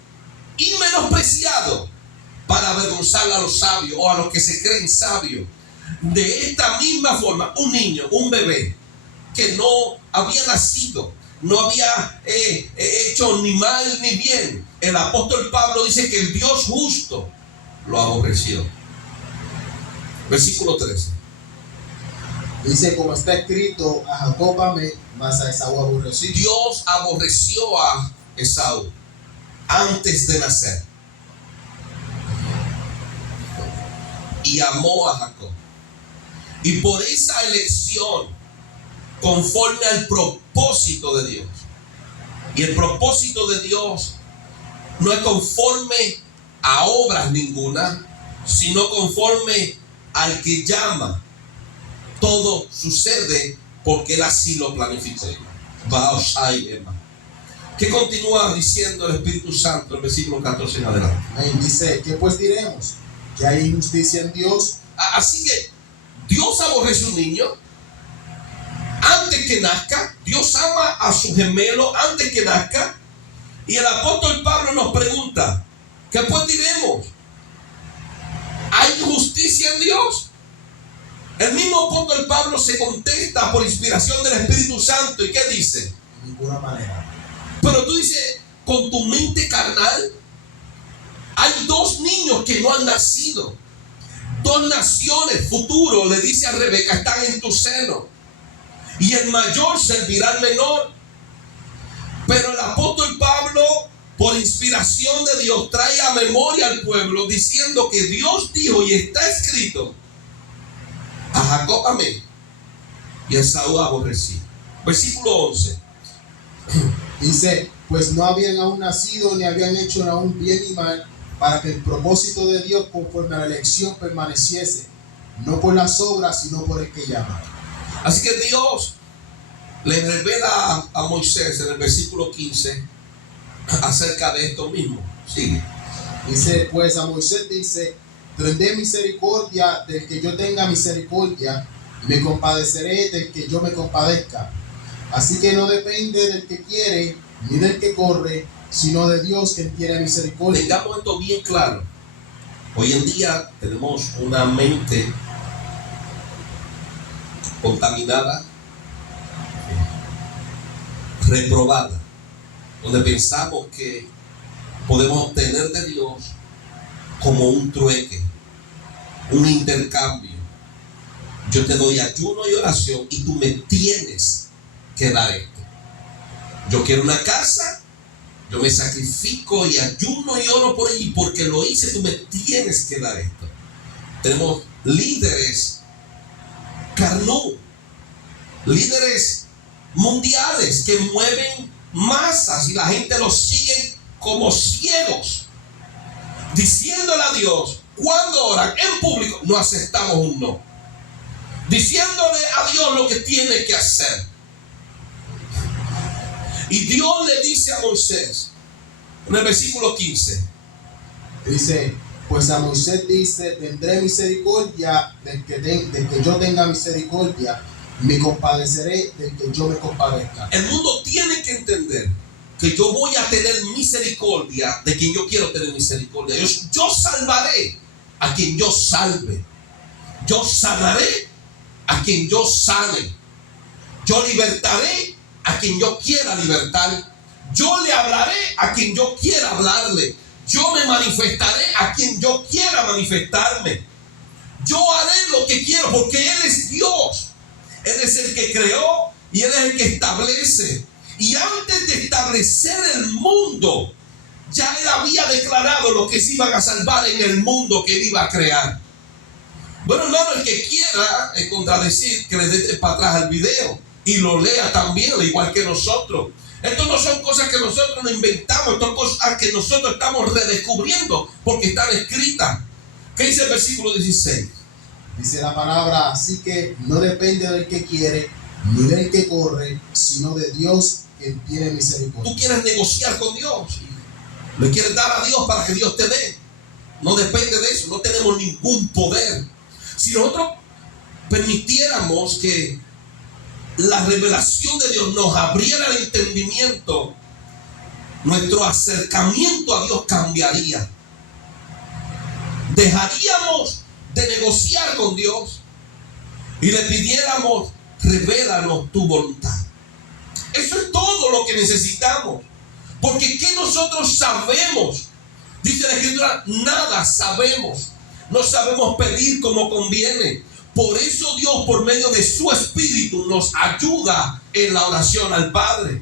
y menospreciado para avergonzar a los sabios o a los que se creen sabios. De esta misma forma, un niño, un bebé que no había nacido, no había hecho ni mal ni bien, el apóstol Pablo dice que el Dios justo lo aborreció. Versículo 13. Dice: como está escrito, a Jacob amé, mas a Esaú aborrecí. Dios aborreció a Esaú antes de nacer y amó a Jacob. Y por esa elección, conforme al propósito de Dios, y el propósito de Dios no es conforme a obras ninguna, sino conforme al que llama. Todo sucede porque Él así lo planificó. ¿Qué continúa diciendo el Espíritu Santo en el versículo 14 en adelante? Dice: ¿qué pues diremos? ¿Que hay injusticia en Dios? Así que Dios aborrece a un niño antes que nazca. Dios ama a su gemelo antes que nazca. Y el apóstol Pablo nos pregunta: ¿qué pues diremos? ¿Hay injusticia en Dios? El mismo apóstol Pablo se contesta por inspiración del Espíritu Santo. ¿Y qué dice? De ninguna manera. Pero tú dices, con tu mente carnal, hay dos niños que no han nacido. Dos naciones futuros, le dice a Rebeca, están en tu seno. Y el mayor servirá al menor. Pero el apóstol Pablo, por inspiración de Dios, trae a memoria al pueblo diciendo que Dios dijo y está escrito: a Jacob amé y a Esaú aborrecí. Versículo 11. Dice: pues no habían aún nacido, ni habían hecho aún bien ni mal, para que el propósito de Dios conforme a la elección permaneciese, no por las obras, sino por el que llama. Así que Dios le revela a Moisés en el versículo 15 acerca de esto mismo. Sigue. Dice: pues a Moisés dice: tendré misericordia del que yo tenga misericordia, y me compadeceré del que yo me compadezca. Así que no depende del que quiere, ni del que corre, sino de Dios, quien tiene misericordia. Tengamos esto bien claro. Hoy en día tenemos una mente contaminada, reprobada, donde pensamos que podemos obtener de Dios como un trueque, un intercambio. Yo te doy ayuno y oración y tú me tienes que dar esto. Yo quiero una casa Yo me sacrifico y ayuno y oro por ello, y porque lo hice, tú me tienes que dar esto. Tenemos líderes carnú, líderes mundiales que mueven masas y la gente los sigue como ciegos, diciéndole a Dios cuando oran en público, no aceptamos un no, diciéndole a Dios lo que tiene que hacer. Y Dios le dice a Moisés en el versículo 15, dice: pues a Moisés dice: tendré misericordia del que yo tenga misericordia, me compadeceré del que yo me compadezca. El mundo tiene que entender que yo voy a tener misericordia de quien yo quiero tener misericordia. Yo salvaré a quien yo salve. Yo sanaré a quien yo sane. Yo libertaré a quien yo quiera libertar. Yo le hablaré a quien yo quiera hablarle. Yo me manifestaré a quien yo quiera manifestarme. Yo haré lo que quiero porque Él es Dios. Él es el que creó y Él es el que establece. Y antes de establecer el mundo, ya Él había declarado lo que se iban a salvar en el mundo que Él iba a crear. Bueno, hermano, el que quiera contradecir, que le dé para atrás al video y lo lea también, al igual que nosotros. Esto no son cosas que nosotros nos inventamos, esto son cosas que nosotros estamos redescubriendo porque están escritas. ¿Qué dice el versículo 16? Dice la palabra: así que no depende del que quiere ni del que corre, sino de Dios que tiene misericordia. Tú quieres negociar con Dios, le quieres dar a Dios para que Dios te dé. No depende de eso, no tenemos ningún poder. Si nosotros permitiéramos que la revelación de Dios nos abriera el entendimiento, nuestro acercamiento a Dios cambiaría. Dejaríamos de negociar con Dios y le pidiéramos: revélanos tu voluntad. Eso es todo lo que necesitamos. Porque ¿qué nosotros sabemos? Dice la Escritura: nada sabemos. No sabemos pedir como conviene. Por eso Dios, por medio de su Espíritu, nos ayuda en la oración al Padre.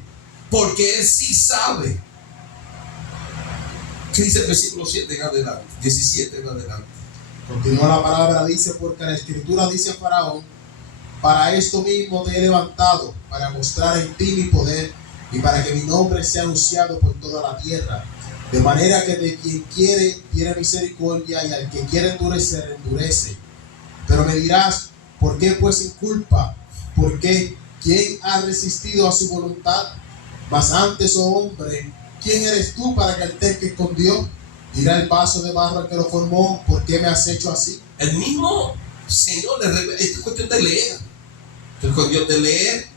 Porque Él sí sabe. ¿Qué dice el versículo 7 en adelante? 17 en adelante. Continúa la palabra, dice: porque la Escritura dice a Faraón: para esto mismo te he levantado, para mostrar en ti mi poder y para que mi nombre sea anunciado por toda la tierra. De manera que de quien quiere tiene misericordia, y al que quiere endurecer, endurece. Pero me dirás: ¿por qué pues sin culpa? ¿Por qué? ¿Quién ha resistido a su voluntad? Mas antes, oh hombre, ¿quién eres tú para que alterques con Dios? Dirá el vaso de barro al que lo formó: ¿por qué me has hecho así? El mismo Señor le revela. Esta es cuestión de leer. Es cuestión de leer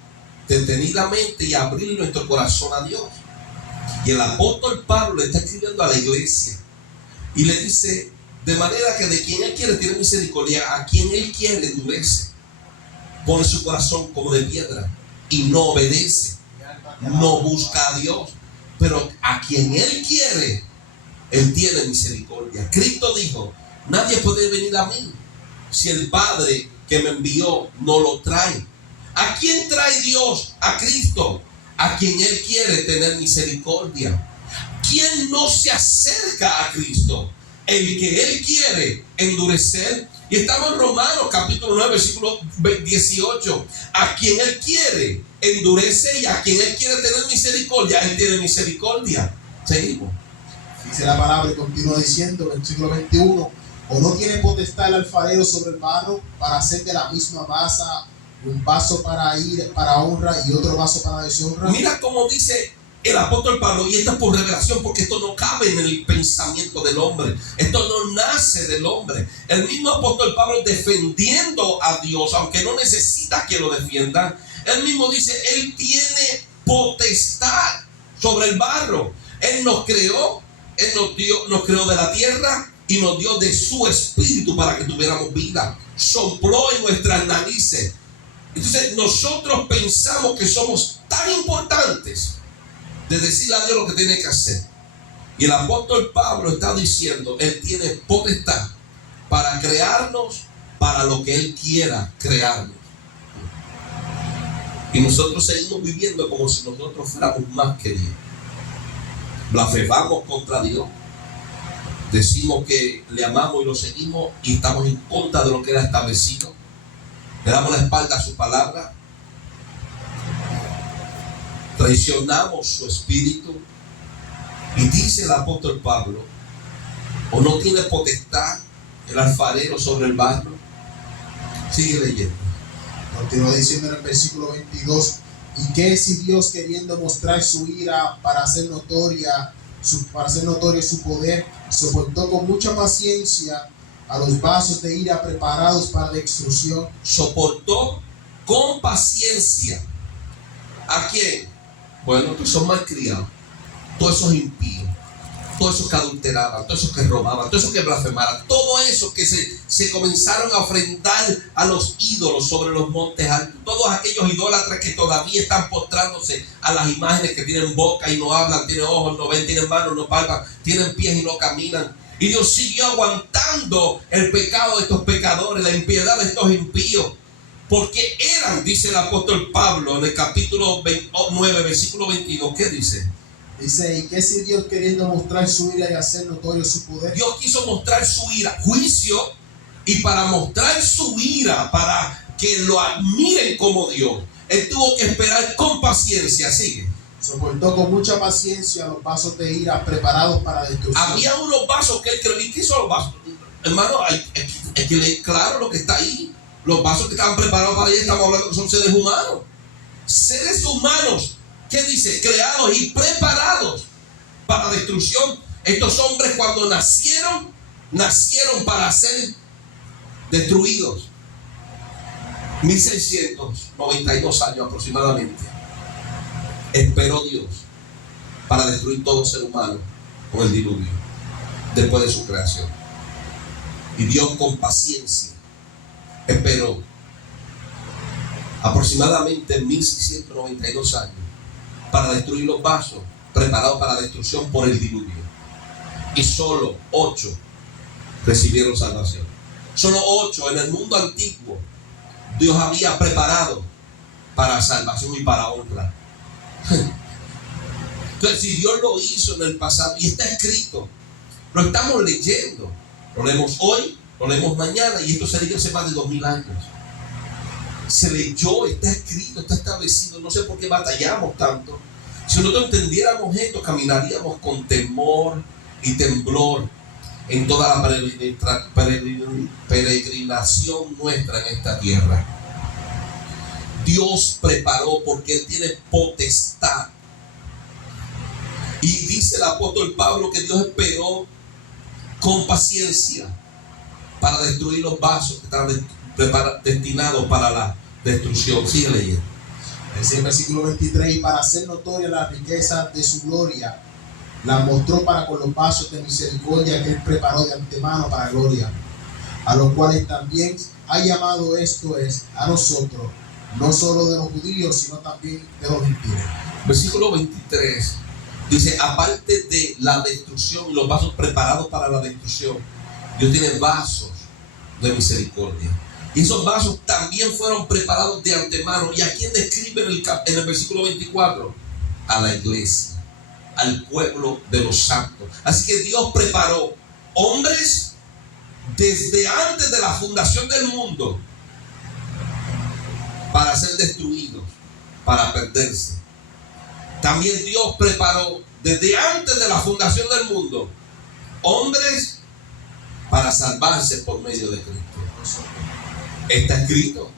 detenidamente y abrir nuestro corazón a Dios. Y el apóstol Pablo le está escribiendo a la iglesia y le dice: de manera que de quien Él quiere tiene misericordia, a quien Él quiere endurece. Pone su corazón como de piedra y no obedece, no busca a Dios. Pero a quien Él quiere, Él tiene misericordia. Cristo dijo: nadie puede venir a mí si el Padre que me envió no lo trae. ¿A quién trae Dios? A Cristo, a quien Él quiere tener misericordia. ¿Quién no se acerca a Cristo? El que Él quiere endurecer. Y estamos en Romanos capítulo 9 versículo 18. A quien Él quiere endurece, y a quien Él quiere tener misericordia, Él tiene misericordia. Seguimos. Dice la palabra y continúa diciendo, versículo 21: ¿o no tiene potestad el alfarero sobre el barro para hacer de la misma masa un vaso para honra y otro vaso para deshonra? Mira cómo dice el apóstol Pablo, y esto es por revelación, porque esto no cabe en el pensamiento del hombre, esto no nace del hombre. El mismo apóstol Pablo, defendiendo a Dios, aunque no necesita que lo defiendan, él mismo dice: Él tiene potestad sobre el barro. Él nos creó, Él nos creó de la tierra y nos dio de su espíritu para que tuviéramos vida. Sopló en nuestras narices. Entonces nosotros pensamos que somos tan importantes de decirle a Dios lo que tiene que hacer. Y el apóstol Pablo está diciendo: Él tiene potestad para crearnos para lo que Él quiera crearnos. Y nosotros seguimos viviendo como si nosotros fuéramos más que Dios. blasfemamos contra Dios, decimos que le amamos y lo seguimos y estamos en contra de lo que era establecido, le damos la espalda a su palabra, traicionamos su espíritu. Y dice el apóstol Pablo: ¿o no tiene potestad el alfarero sobre el barro? Sigue leyendo. Continúa diciendo en el versículo 22: ¿y qué si Dios, queriendo mostrar su ira para hacer notorio su poder, soportó con mucha paciencia a los vasos de ira preparados para la extrusión? Soportó con paciencia. ¿A quién? Bueno, todos son malcriados, todos esos impíos, todos esos que adulteraban, todos esos que robaban, todos esos que blasfemaban, todo eso que se comenzaron a ofrendar a los ídolos sobre los montes altos, todos aquellos idólatras que todavía están postrándose a las imágenes que tienen boca y no hablan, tienen ojos, no ven, tienen manos, no palpan, tienen pies y no caminan. Y Dios siguió aguantando el pecado de estos pecadores, la impiedad de estos impíos, porque eran, dice el apóstol Pablo en el capítulo 9, versículo 22, ¿qué dice? Dice: ¿y qué si Dios, queriendo mostrar su ira y hacer notorio su poder? Dios quiso mostrar su ira, juicio, y para mostrar su ira, para que lo admiren como Dios, Él tuvo que esperar con paciencia. Sigue. Soportó con mucha paciencia los vasos de ira preparados para la destrucción. Había unos vasos que Él creó. ¿Y qué son los vasos? Hermano, hay que leer claro lo que está ahí. Los vasos que estaban preparados para ella, estamos hablando que son seres humanos. Seres humanos, ¿qué dice? Creados y preparados para destrucción. Estos hombres, cuando nacieron para ser destruidos. 1692 años aproximadamente esperó Dios para destruir todo ser humano con el diluvio, después de su creación. Y Dios con paciencia esperó aproximadamente 1692 años para destruir los vasos preparados para la destrucción por el diluvio. Y solo 8 recibieron salvación. Solo 8 en el mundo antiguo Dios había preparado para salvación y para honra. Entonces, si Dios lo hizo en el pasado y está escrito, lo estamos leyendo, lo leemos hoy, lo leemos mañana, y esto se leyó hace más de 2000 años. Se leyó, está escrito, está establecido. No sé por qué batallamos tanto. Si nosotros entendiéramos esto, caminaríamos con temor y temblor en toda la peregrinación nuestra en esta tierra. Dios preparó porque Él tiene potestad. Y dice el apóstol Pablo que Dios esperó con paciencia para destruir los vasos que estaban destinados para la destrucción. Sigue leyendo. Dice el versículo 23: y para hacer notoria la riqueza de su gloria, la mostró para con los vasos de misericordia que Él preparó de antemano para gloria, a los cuales también ha llamado, esto es, a nosotros, no solo de los judíos, sino también de los gentiles. Versículo 23 dice: aparte de la destrucción y los vasos preparados para la destrucción, Dios tiene vasos de misericordia. Y esos vasos también fueron preparados de antemano. ¿Y a quién describe en el versículo 24? A la iglesia, al pueblo de los santos. Así que Dios preparó hombres desde antes de la fundación del mundo para ser destruidos, para perderse. También Dios preparó desde antes de la fundación del mundo hombres para salvarse por medio de Cristo. Está escrito.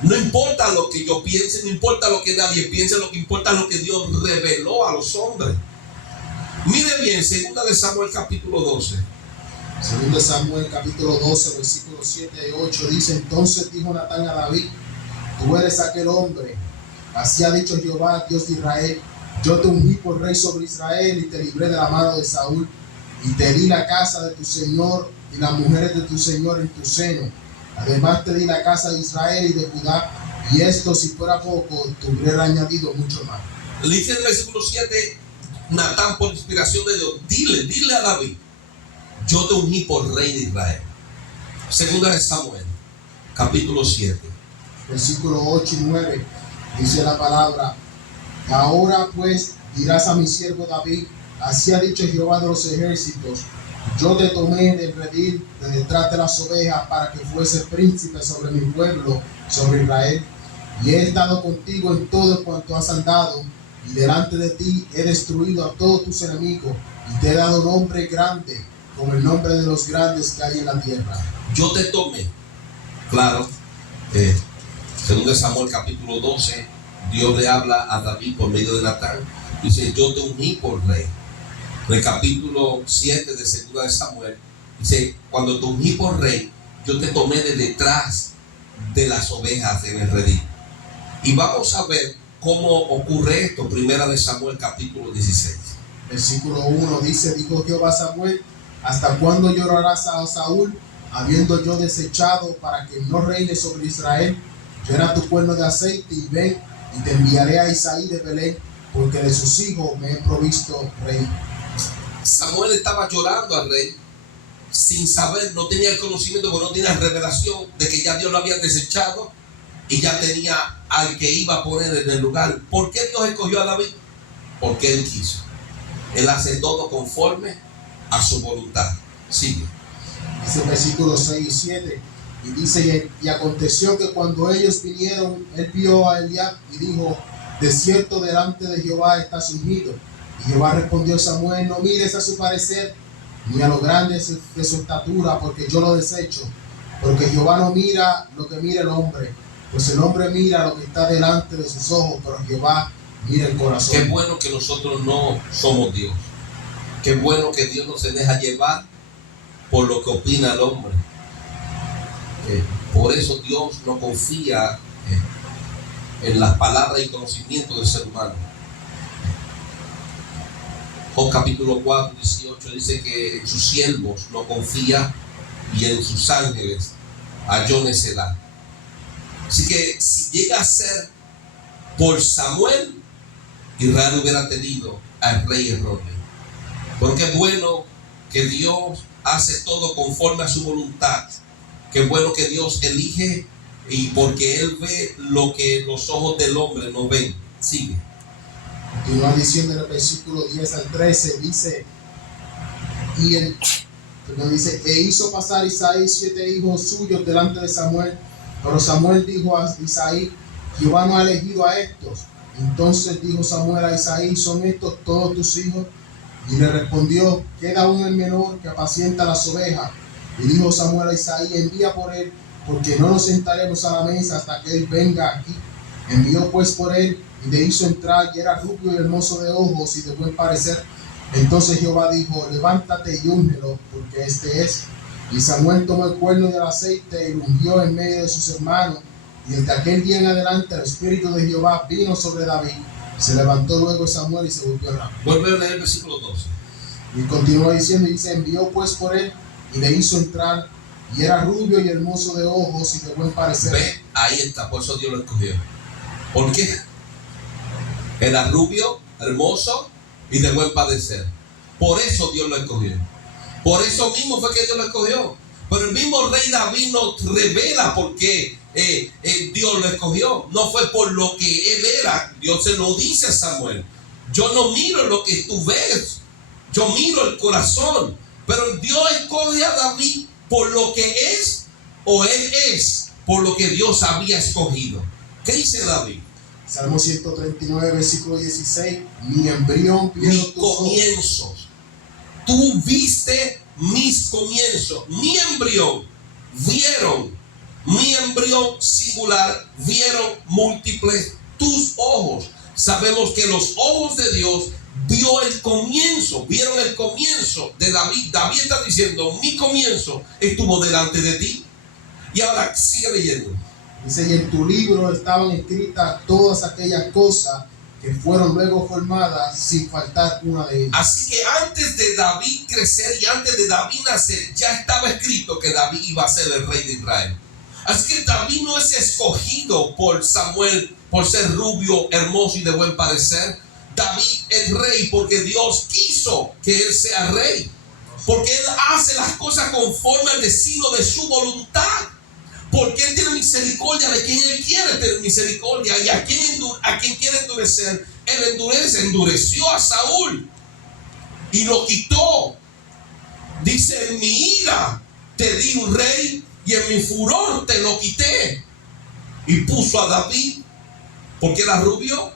No importa lo que yo piense, no importa lo que nadie piense, lo que importa es lo que Dios reveló a los hombres. Mire bien, 2 de Samuel capítulo 12. 2 de Samuel capítulo 12, versículos 7 y 8 dice: entonces dijo Natán a David: tú eres aquel hombre. Así ha dicho Jehová, Dios de Israel: yo te ungí por rey sobre Israel y te libré de la mano de Saúl, y te di la casa de tu señor y las mujeres de tu señor en tu seno. Además te di la casa de Israel y de Judá, y esto, si fuera poco, te hubiera añadido mucho más. Le dice en el versículo 7 Natán, por inspiración de Dios: dile a David: yo te ungí por rey de Israel. 2 de Samuel capítulo 7, versículos 8 y 9 dice la palabra: ahora pues dirás a mi siervo David: así ha dicho Jehová de los ejércitos, yo te tomé del redil de detrás de las ovejas para que fueses príncipe sobre mi pueblo, sobre Israel, y he estado contigo en todo cuanto has andado, y delante de ti he destruido a todos tus enemigos, y te he dado nombre grande, como el nombre de los grandes que hay en la tierra. Yo te tomé. Claro, según de Samuel capítulo 12, Dios le habla a David por medio de Natán. Dice, yo te ungí por rey. En el capítulo 7 de segunda de Samuel, dice, cuando te ungí por rey, yo te tomé de detrás de las ovejas en el redil. Y vamos a ver cómo ocurre esto. Primera de Samuel capítulo 16. Versículo 1 dice, dijo Jehová a Samuel, ¿hasta cuándo llorarás a Saúl, habiendo yo desechado para que no reine sobre Israel? Llena tu cuerno de aceite y ven, y te enviaré a Isaí de Belén, porque de sus hijos me he provisto rey. Samuel estaba llorando al rey sin saber, no tenía el conocimiento, porque no tenía revelación de que ya Dios lo había desechado y ya tenía al que iba a poner en el lugar. ¿Por qué Dios escogió a David? Porque Él quiso. Él hace todo conforme a su voluntad. Sigue. Dice el versículo 6 y 7. Y dice, y aconteció que cuando ellos vinieron, él vio a Eliab y dijo, de cierto delante de Jehová estás ungido. Y Jehová respondió a Samuel, no mires a su parecer, ni a lo grande de su estatura, porque yo lo desecho. Porque Jehová no mira lo que mira el hombre, pues el hombre mira lo que está delante de sus ojos, pero Jehová mira el corazón. Qué bueno que nosotros no somos Dios. Qué bueno que Dios no se deja llevar por lo que opina el hombre. Por eso Dios no confía en las palabras y conocimiento del ser humano. Job capítulo 4, 18 dice que en sus siervos no confía y en sus ángeles halló necedad. Así que si llega a ser por Samuel, Israel hubiera tenido al rey erróneo. Porque es bueno que Dios hace todo conforme a su voluntad. Qué bueno que Dios elige, y porque Él ve lo que los ojos del hombre no ven. Sigue. Continúa diciendo en el versículo 10 al 13, dice, e hizo pasar Isaí 7 hijos suyos delante de Samuel, pero Samuel dijo a Isaí, Jehová no ha elegido a estos. Entonces dijo Samuel a Isaí, ¿son estos todos tus hijos? Y le respondió, queda aún el menor que apacienta las ovejas. Y dijo Samuel a Isaí, envía por él, porque no nos sentaremos a la mesa hasta que él venga aquí. Envió pues por él, y le hizo entrar, y era rubio y hermoso de ojos y de buen parecer. Entonces Jehová dijo, levántate y úngelo, porque este es. Y Samuel tomó el cuerno del aceite y lo ungió en medio de sus hermanos. Y desde aquel día en adelante el Espíritu de Jehová vino sobre David. Se levantó luego Samuel y se volvió a Ramá. Vuelve a leer el versículo 12. Y continúa diciendo, y dice, envió pues por él, y le hizo entrar, y era rubio y hermoso de ojos y de buen parecer. Ve, ahí está, por eso Dios lo escogió. ¿Por qué? Era rubio, hermoso y de buen parecer. Por eso Dios lo escogió. Por eso mismo fue que Dios lo escogió. Pero el mismo rey David nos revela por qué Dios lo escogió. No fue por lo que él era. Dios se lo dice a Samuel. Yo no miro lo que tú ves, yo miro el corazón. Pero Dios escoge a David por lo que es, o él es por lo que Dios había escogido. ¿Qué dice David? Salmo 139, versículo 16. Mi embrión vieron mis comienzos. Tú viste mis comienzos. Mi embrión vieron. Mi embrión singular vieron múltiples tus ojos. Sabemos que los ojos de Dios vio el comienzo, vieron el comienzo de David. David está diciendo, mi comienzo estuvo delante de ti. Y ahora sigue leyendo. Dice, y en tu libro estaban escritas todas aquellas cosas que fueron luego formadas sin faltar una de ellas. Así que antes de David crecer y antes de David nacer, ya estaba escrito que David iba a ser el rey de Israel. Así que David no es escogido por Samuel por ser rubio, hermoso y de buen parecer. David es rey porque Dios quiso que él sea rey. Porque él hace las cosas conforme al destino de su voluntad. Porque él tiene misericordia de quien él quiere tener misericordia. Y a quien quiere endurecer, él endurece. Endureció a Saúl. y lo quitó. Dice: en mi ira te di un rey y en mi furor te lo quité. Y puso a David, porque era rubio,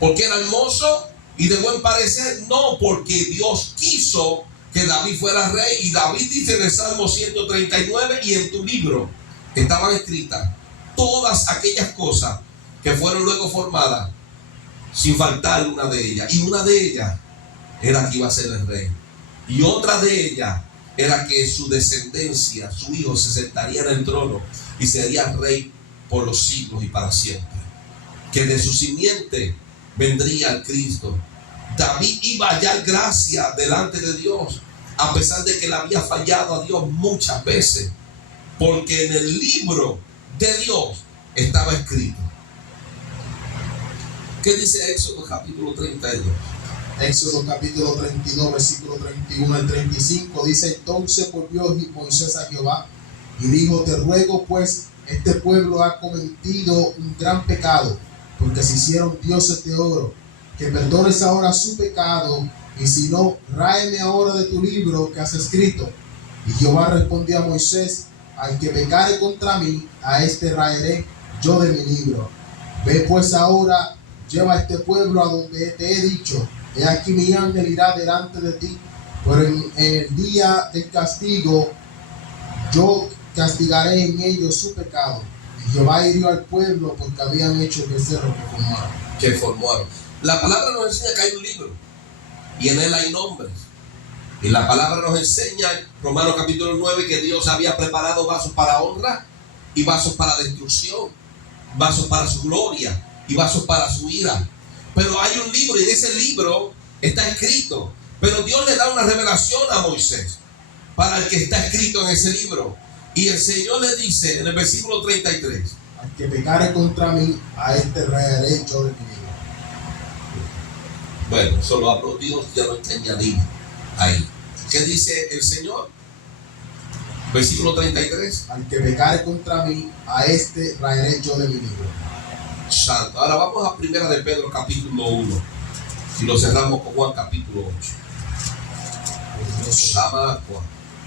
porque era hermoso y de buen parecer, no porque Dios quiso que David fuera rey. Y David dice en el Salmo 139: y en tu libro estaban escritas todas aquellas cosas que fueron luego formadas, sin faltar una de ellas. Y una de ellas era que iba a ser el rey. Y otra de ellas era que su descendencia, su hijo, se sentaría en el trono y sería rey por los siglos y para siempre. Que de su simiente vendría el Cristo. David iba a hallar gracia delante de Dios, a pesar de que le había fallado a Dios muchas veces, porque en el libro de Dios estaba escrito. ¿Qué dice Éxodo capítulo 32? Éxodo capítulo 32, versículo 31 al 35, dice: entonces volvió Moisés a Jehová y dijo: te ruego pues, este pueblo ha cometido un gran pecado, porque se hicieron dioses de oro, que perdones ahora su pecado, y si no, ráeme ahora de tu libro que has escrito. Y Jehová respondió a Moisés: al que pecare contra mí, a este raeré yo de mi libro. Ve pues ahora, lleva a este pueblo a donde te he dicho. He aquí mi ángel irá delante de ti, pero en el día del castigo yo castigaré en ellos su pecado. Y Jehová hirió al pueblo porque habían hecho el becerro que formaron. La palabra nos enseña que hay un libro y en él hay nombres. Y la palabra nos enseña en Romanos capítulo 9 que Dios había preparado vasos para honra y vasos para destrucción, vasos para su gloria y vasos para su ira. Pero hay un libro y en ese libro está escrito. Pero Dios le da una revelación a Moisés para el que está escrito en ese libro. Y el Señor le dice en el versículo 33: al que pecare contra mí, a este raeré yo de mi libro. Bueno, solo habló Dios, ya lo está añadido ahí. ¿Qué dice el Señor? Versículo 33. Al que pecare contra mí, a este raeré yo de mi libro. Santo. Ahora vamos a 1 de Pedro capítulo 1 y lo cerramos con Juan capítulo 8.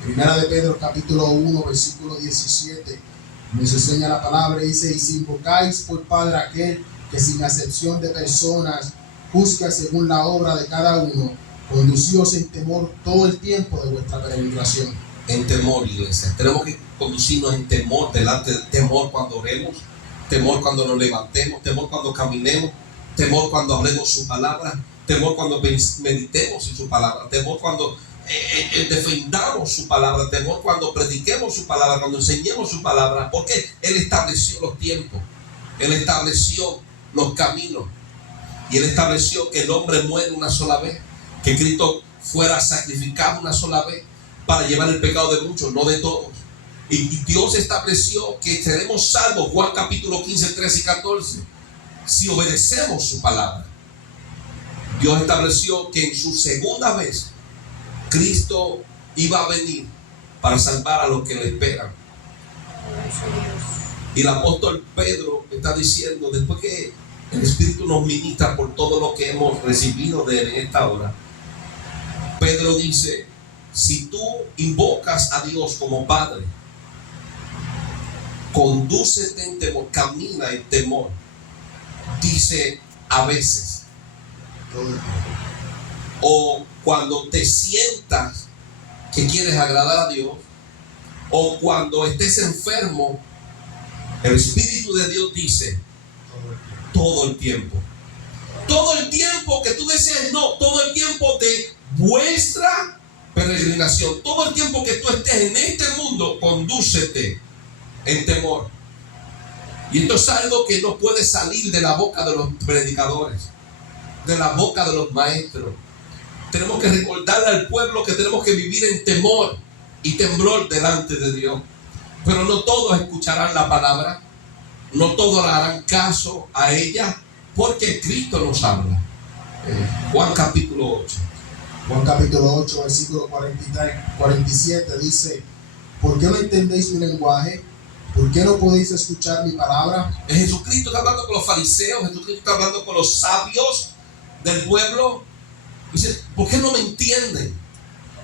Primera de Pedro capítulo 1 versículo 17 nos enseña la palabra y dice: y si invocáis por Padre aquel que sin acepción de personas juzga según la obra de cada uno, conducíos en temor todo el tiempo de vuestra peregrinación. En temor, iglesia. Tenemos que conducirnos en temor, delante de temor cuando oremos, temor cuando nos levantemos, temor cuando caminemos, temor cuando hablemos su palabra, temor cuando meditemos en su palabra, temor cuando defendamos su palabra, temor cuando prediquemos su palabra, cuando enseñemos su palabra, porque Él estableció los tiempos, Él estableció los caminos y Él estableció que el hombre muere una sola vez, que Cristo fuera sacrificado una sola vez para llevar el pecado de muchos, no de todos. Y Dios estableció que seremos salvos, Juan capítulo 15, 13 y 14, si obedecemos su palabra. Dios estableció que en su segunda vez Cristo iba a venir para salvar a los que le esperan. Y el apóstol Pedro está diciendo, después que el Espíritu nos ministra por todo lo que hemos recibido de Él en esta hora, Pedro dice: si tú invocas a Dios como Padre, condúcete en temor, camina en temor. Dice a veces, o cuando te sientas que quieres agradar a Dios, o cuando estés enfermo, el Espíritu de Dios dice todo el tiempo. Todo el tiempo que tú desees, no, todo el tiempo de vuestra peregrinación, todo el tiempo que tú estés en este mundo, condúcete en temor. Y esto es algo que no puede salir de la boca de los predicadores, de la boca de los maestros. Tenemos que recordarle al pueblo que tenemos que vivir en temor y temblor delante de Dios. Pero no todos escucharán la palabra, no todos le harán caso a ella, porque Cristo nos habla. Juan capítulo 8. Juan capítulo 8, versículo 43, 47 dice: ¿por qué no entendéis mi lenguaje? ¿Por qué no podéis escuchar mi palabra? Jesucristo está hablando con los fariseos, Jesucristo está hablando con los sabios del pueblo, Dice, ¿por qué no me entienden?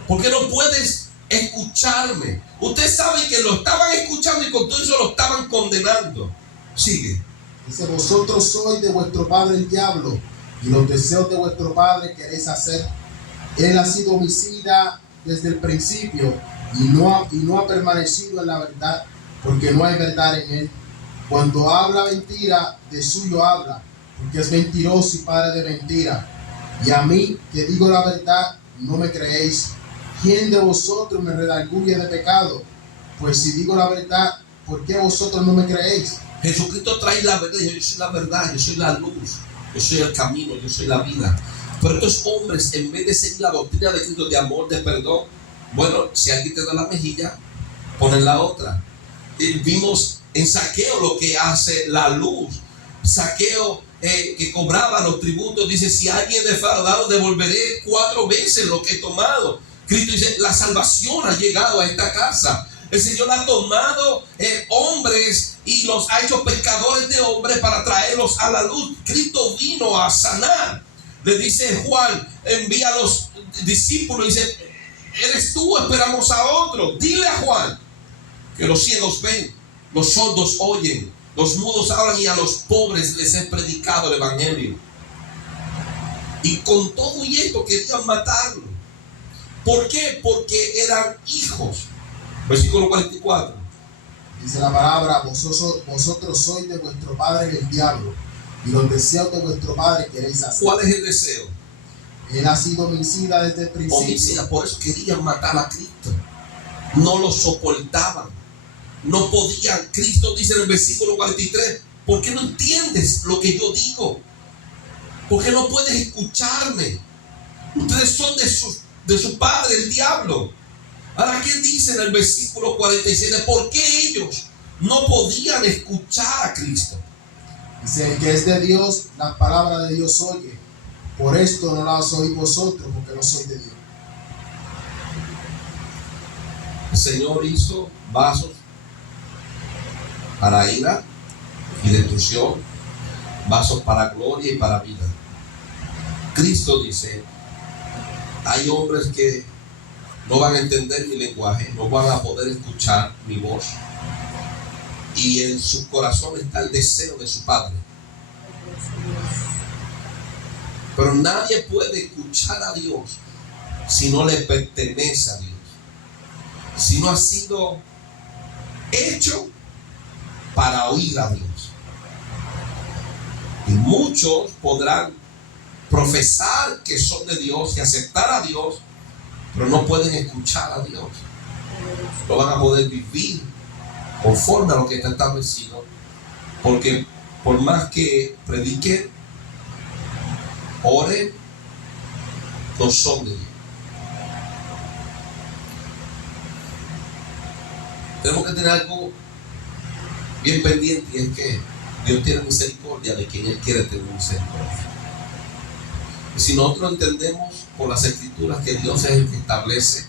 ¿Por qué no puedes escucharme? Usted sabe que lo estaban escuchando y con todo eso lo estaban condenando. Sigue. Dice, vosotros sois de vuestro padre el diablo, y los deseos de vuestro padre queréis hacer. Él ha sido homicida desde el principio y no ha permanecido en la verdad, porque no hay verdad en él. Cuando habla mentira, de suyo habla, porque es mentiroso y padre de mentira. Y a mí, que digo la verdad, no me creéis. ¿Quién de vosotros me redarguye de pecado? Pues si digo la verdad, ¿por qué vosotros no me creéis? Jesucristo trae la verdad. Yo soy la verdad, yo soy la luz, yo soy el camino, yo soy la vida. Pero estos hombres, en vez de seguir la doctrina de Cristo de amor, de perdón, bueno, si alguien te da la mejilla, ponen la otra. Y vimos en Zaqueo lo que hace la luz. Zaqueo que cobraba los tributos, dice, si alguien defraudado, devolveré 4 veces lo que he tomado. Cristo dice, la salvación ha llegado a esta casa. El Señor ha tomado hombres y los ha hecho pescadores de hombres para traerlos a la luz. Cristo vino a sanar. Le dice Juan, envía a los discípulos y dice, eres tú, esperamos a otro. Dile a Juan que los ciegos ven, los sordos oyen, los mudos hablan y a los pobres les he predicado el evangelio. Y con todo y esto querían matarlo. ¿Por qué? Porque eran hijos. Versículo 44. Dice la palabra, vosotros sois de vuestro padre el diablo, y los deseos de vuestro padre queréis hacer. ¿Cuál es el deseo? Él ha sido homicida desde el principio. Homicida, por eso querían matar a Cristo. No lo soportaban. No podían. Cristo dice en el versículo 43, ¿por qué no entiendes lo que yo digo? ¿Por qué no puedes escucharme? Ustedes son de su padre, el diablo. Ahora, ¿qué dice en el versículo 47? ¿Por qué ellos no podían escuchar a Cristo? Dice, el que es de Dios, las palabras de Dios oye. Por esto no las oís vosotros, porque no sois de Dios. El Señor hizo vasos para ira y destrucción, vasos para gloria y para vida. Cristo dice, hay hombres que no van a entender mi lenguaje, no van a poder escuchar mi voz, y en su corazón está el deseo de su Padre. Pero nadie puede escuchar a Dios si no le pertenece a Dios, si no ha sido hecho para oír a Dios. Y muchos podrán profesar que son de Dios y aceptar a Dios, pero no pueden escuchar a Dios. No van a poder vivir conforme a lo que está establecido, porque por más que prediquen, oren, no son de Dios. Tenemos que tener algo bien pendiente, y es que Dios tiene misericordia de quien Él quiere tener misericordia. Y si nosotros entendemos por las escrituras que Dios es el que establece,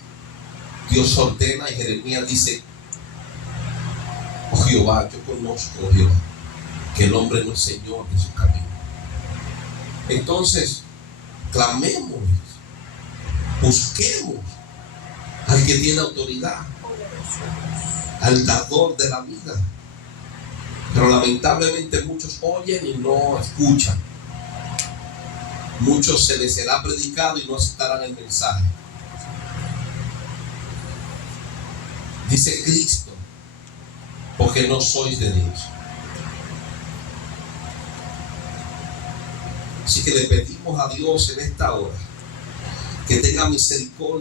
Dios ordena, y Jeremías dice, oh Jehová, yo conozco, oh Jehová, que el hombre no es señor de su camino. Entonces, clamemos, busquemos al que tiene autoridad, al dador de la vida. Pero lamentablemente muchos oyen y no escuchan. Muchos se les será predicado y no aceptarán el mensaje. Dice Cristo, porque no sois de Dios. Así que le pedimos a Dios en esta hora que tenga misericordia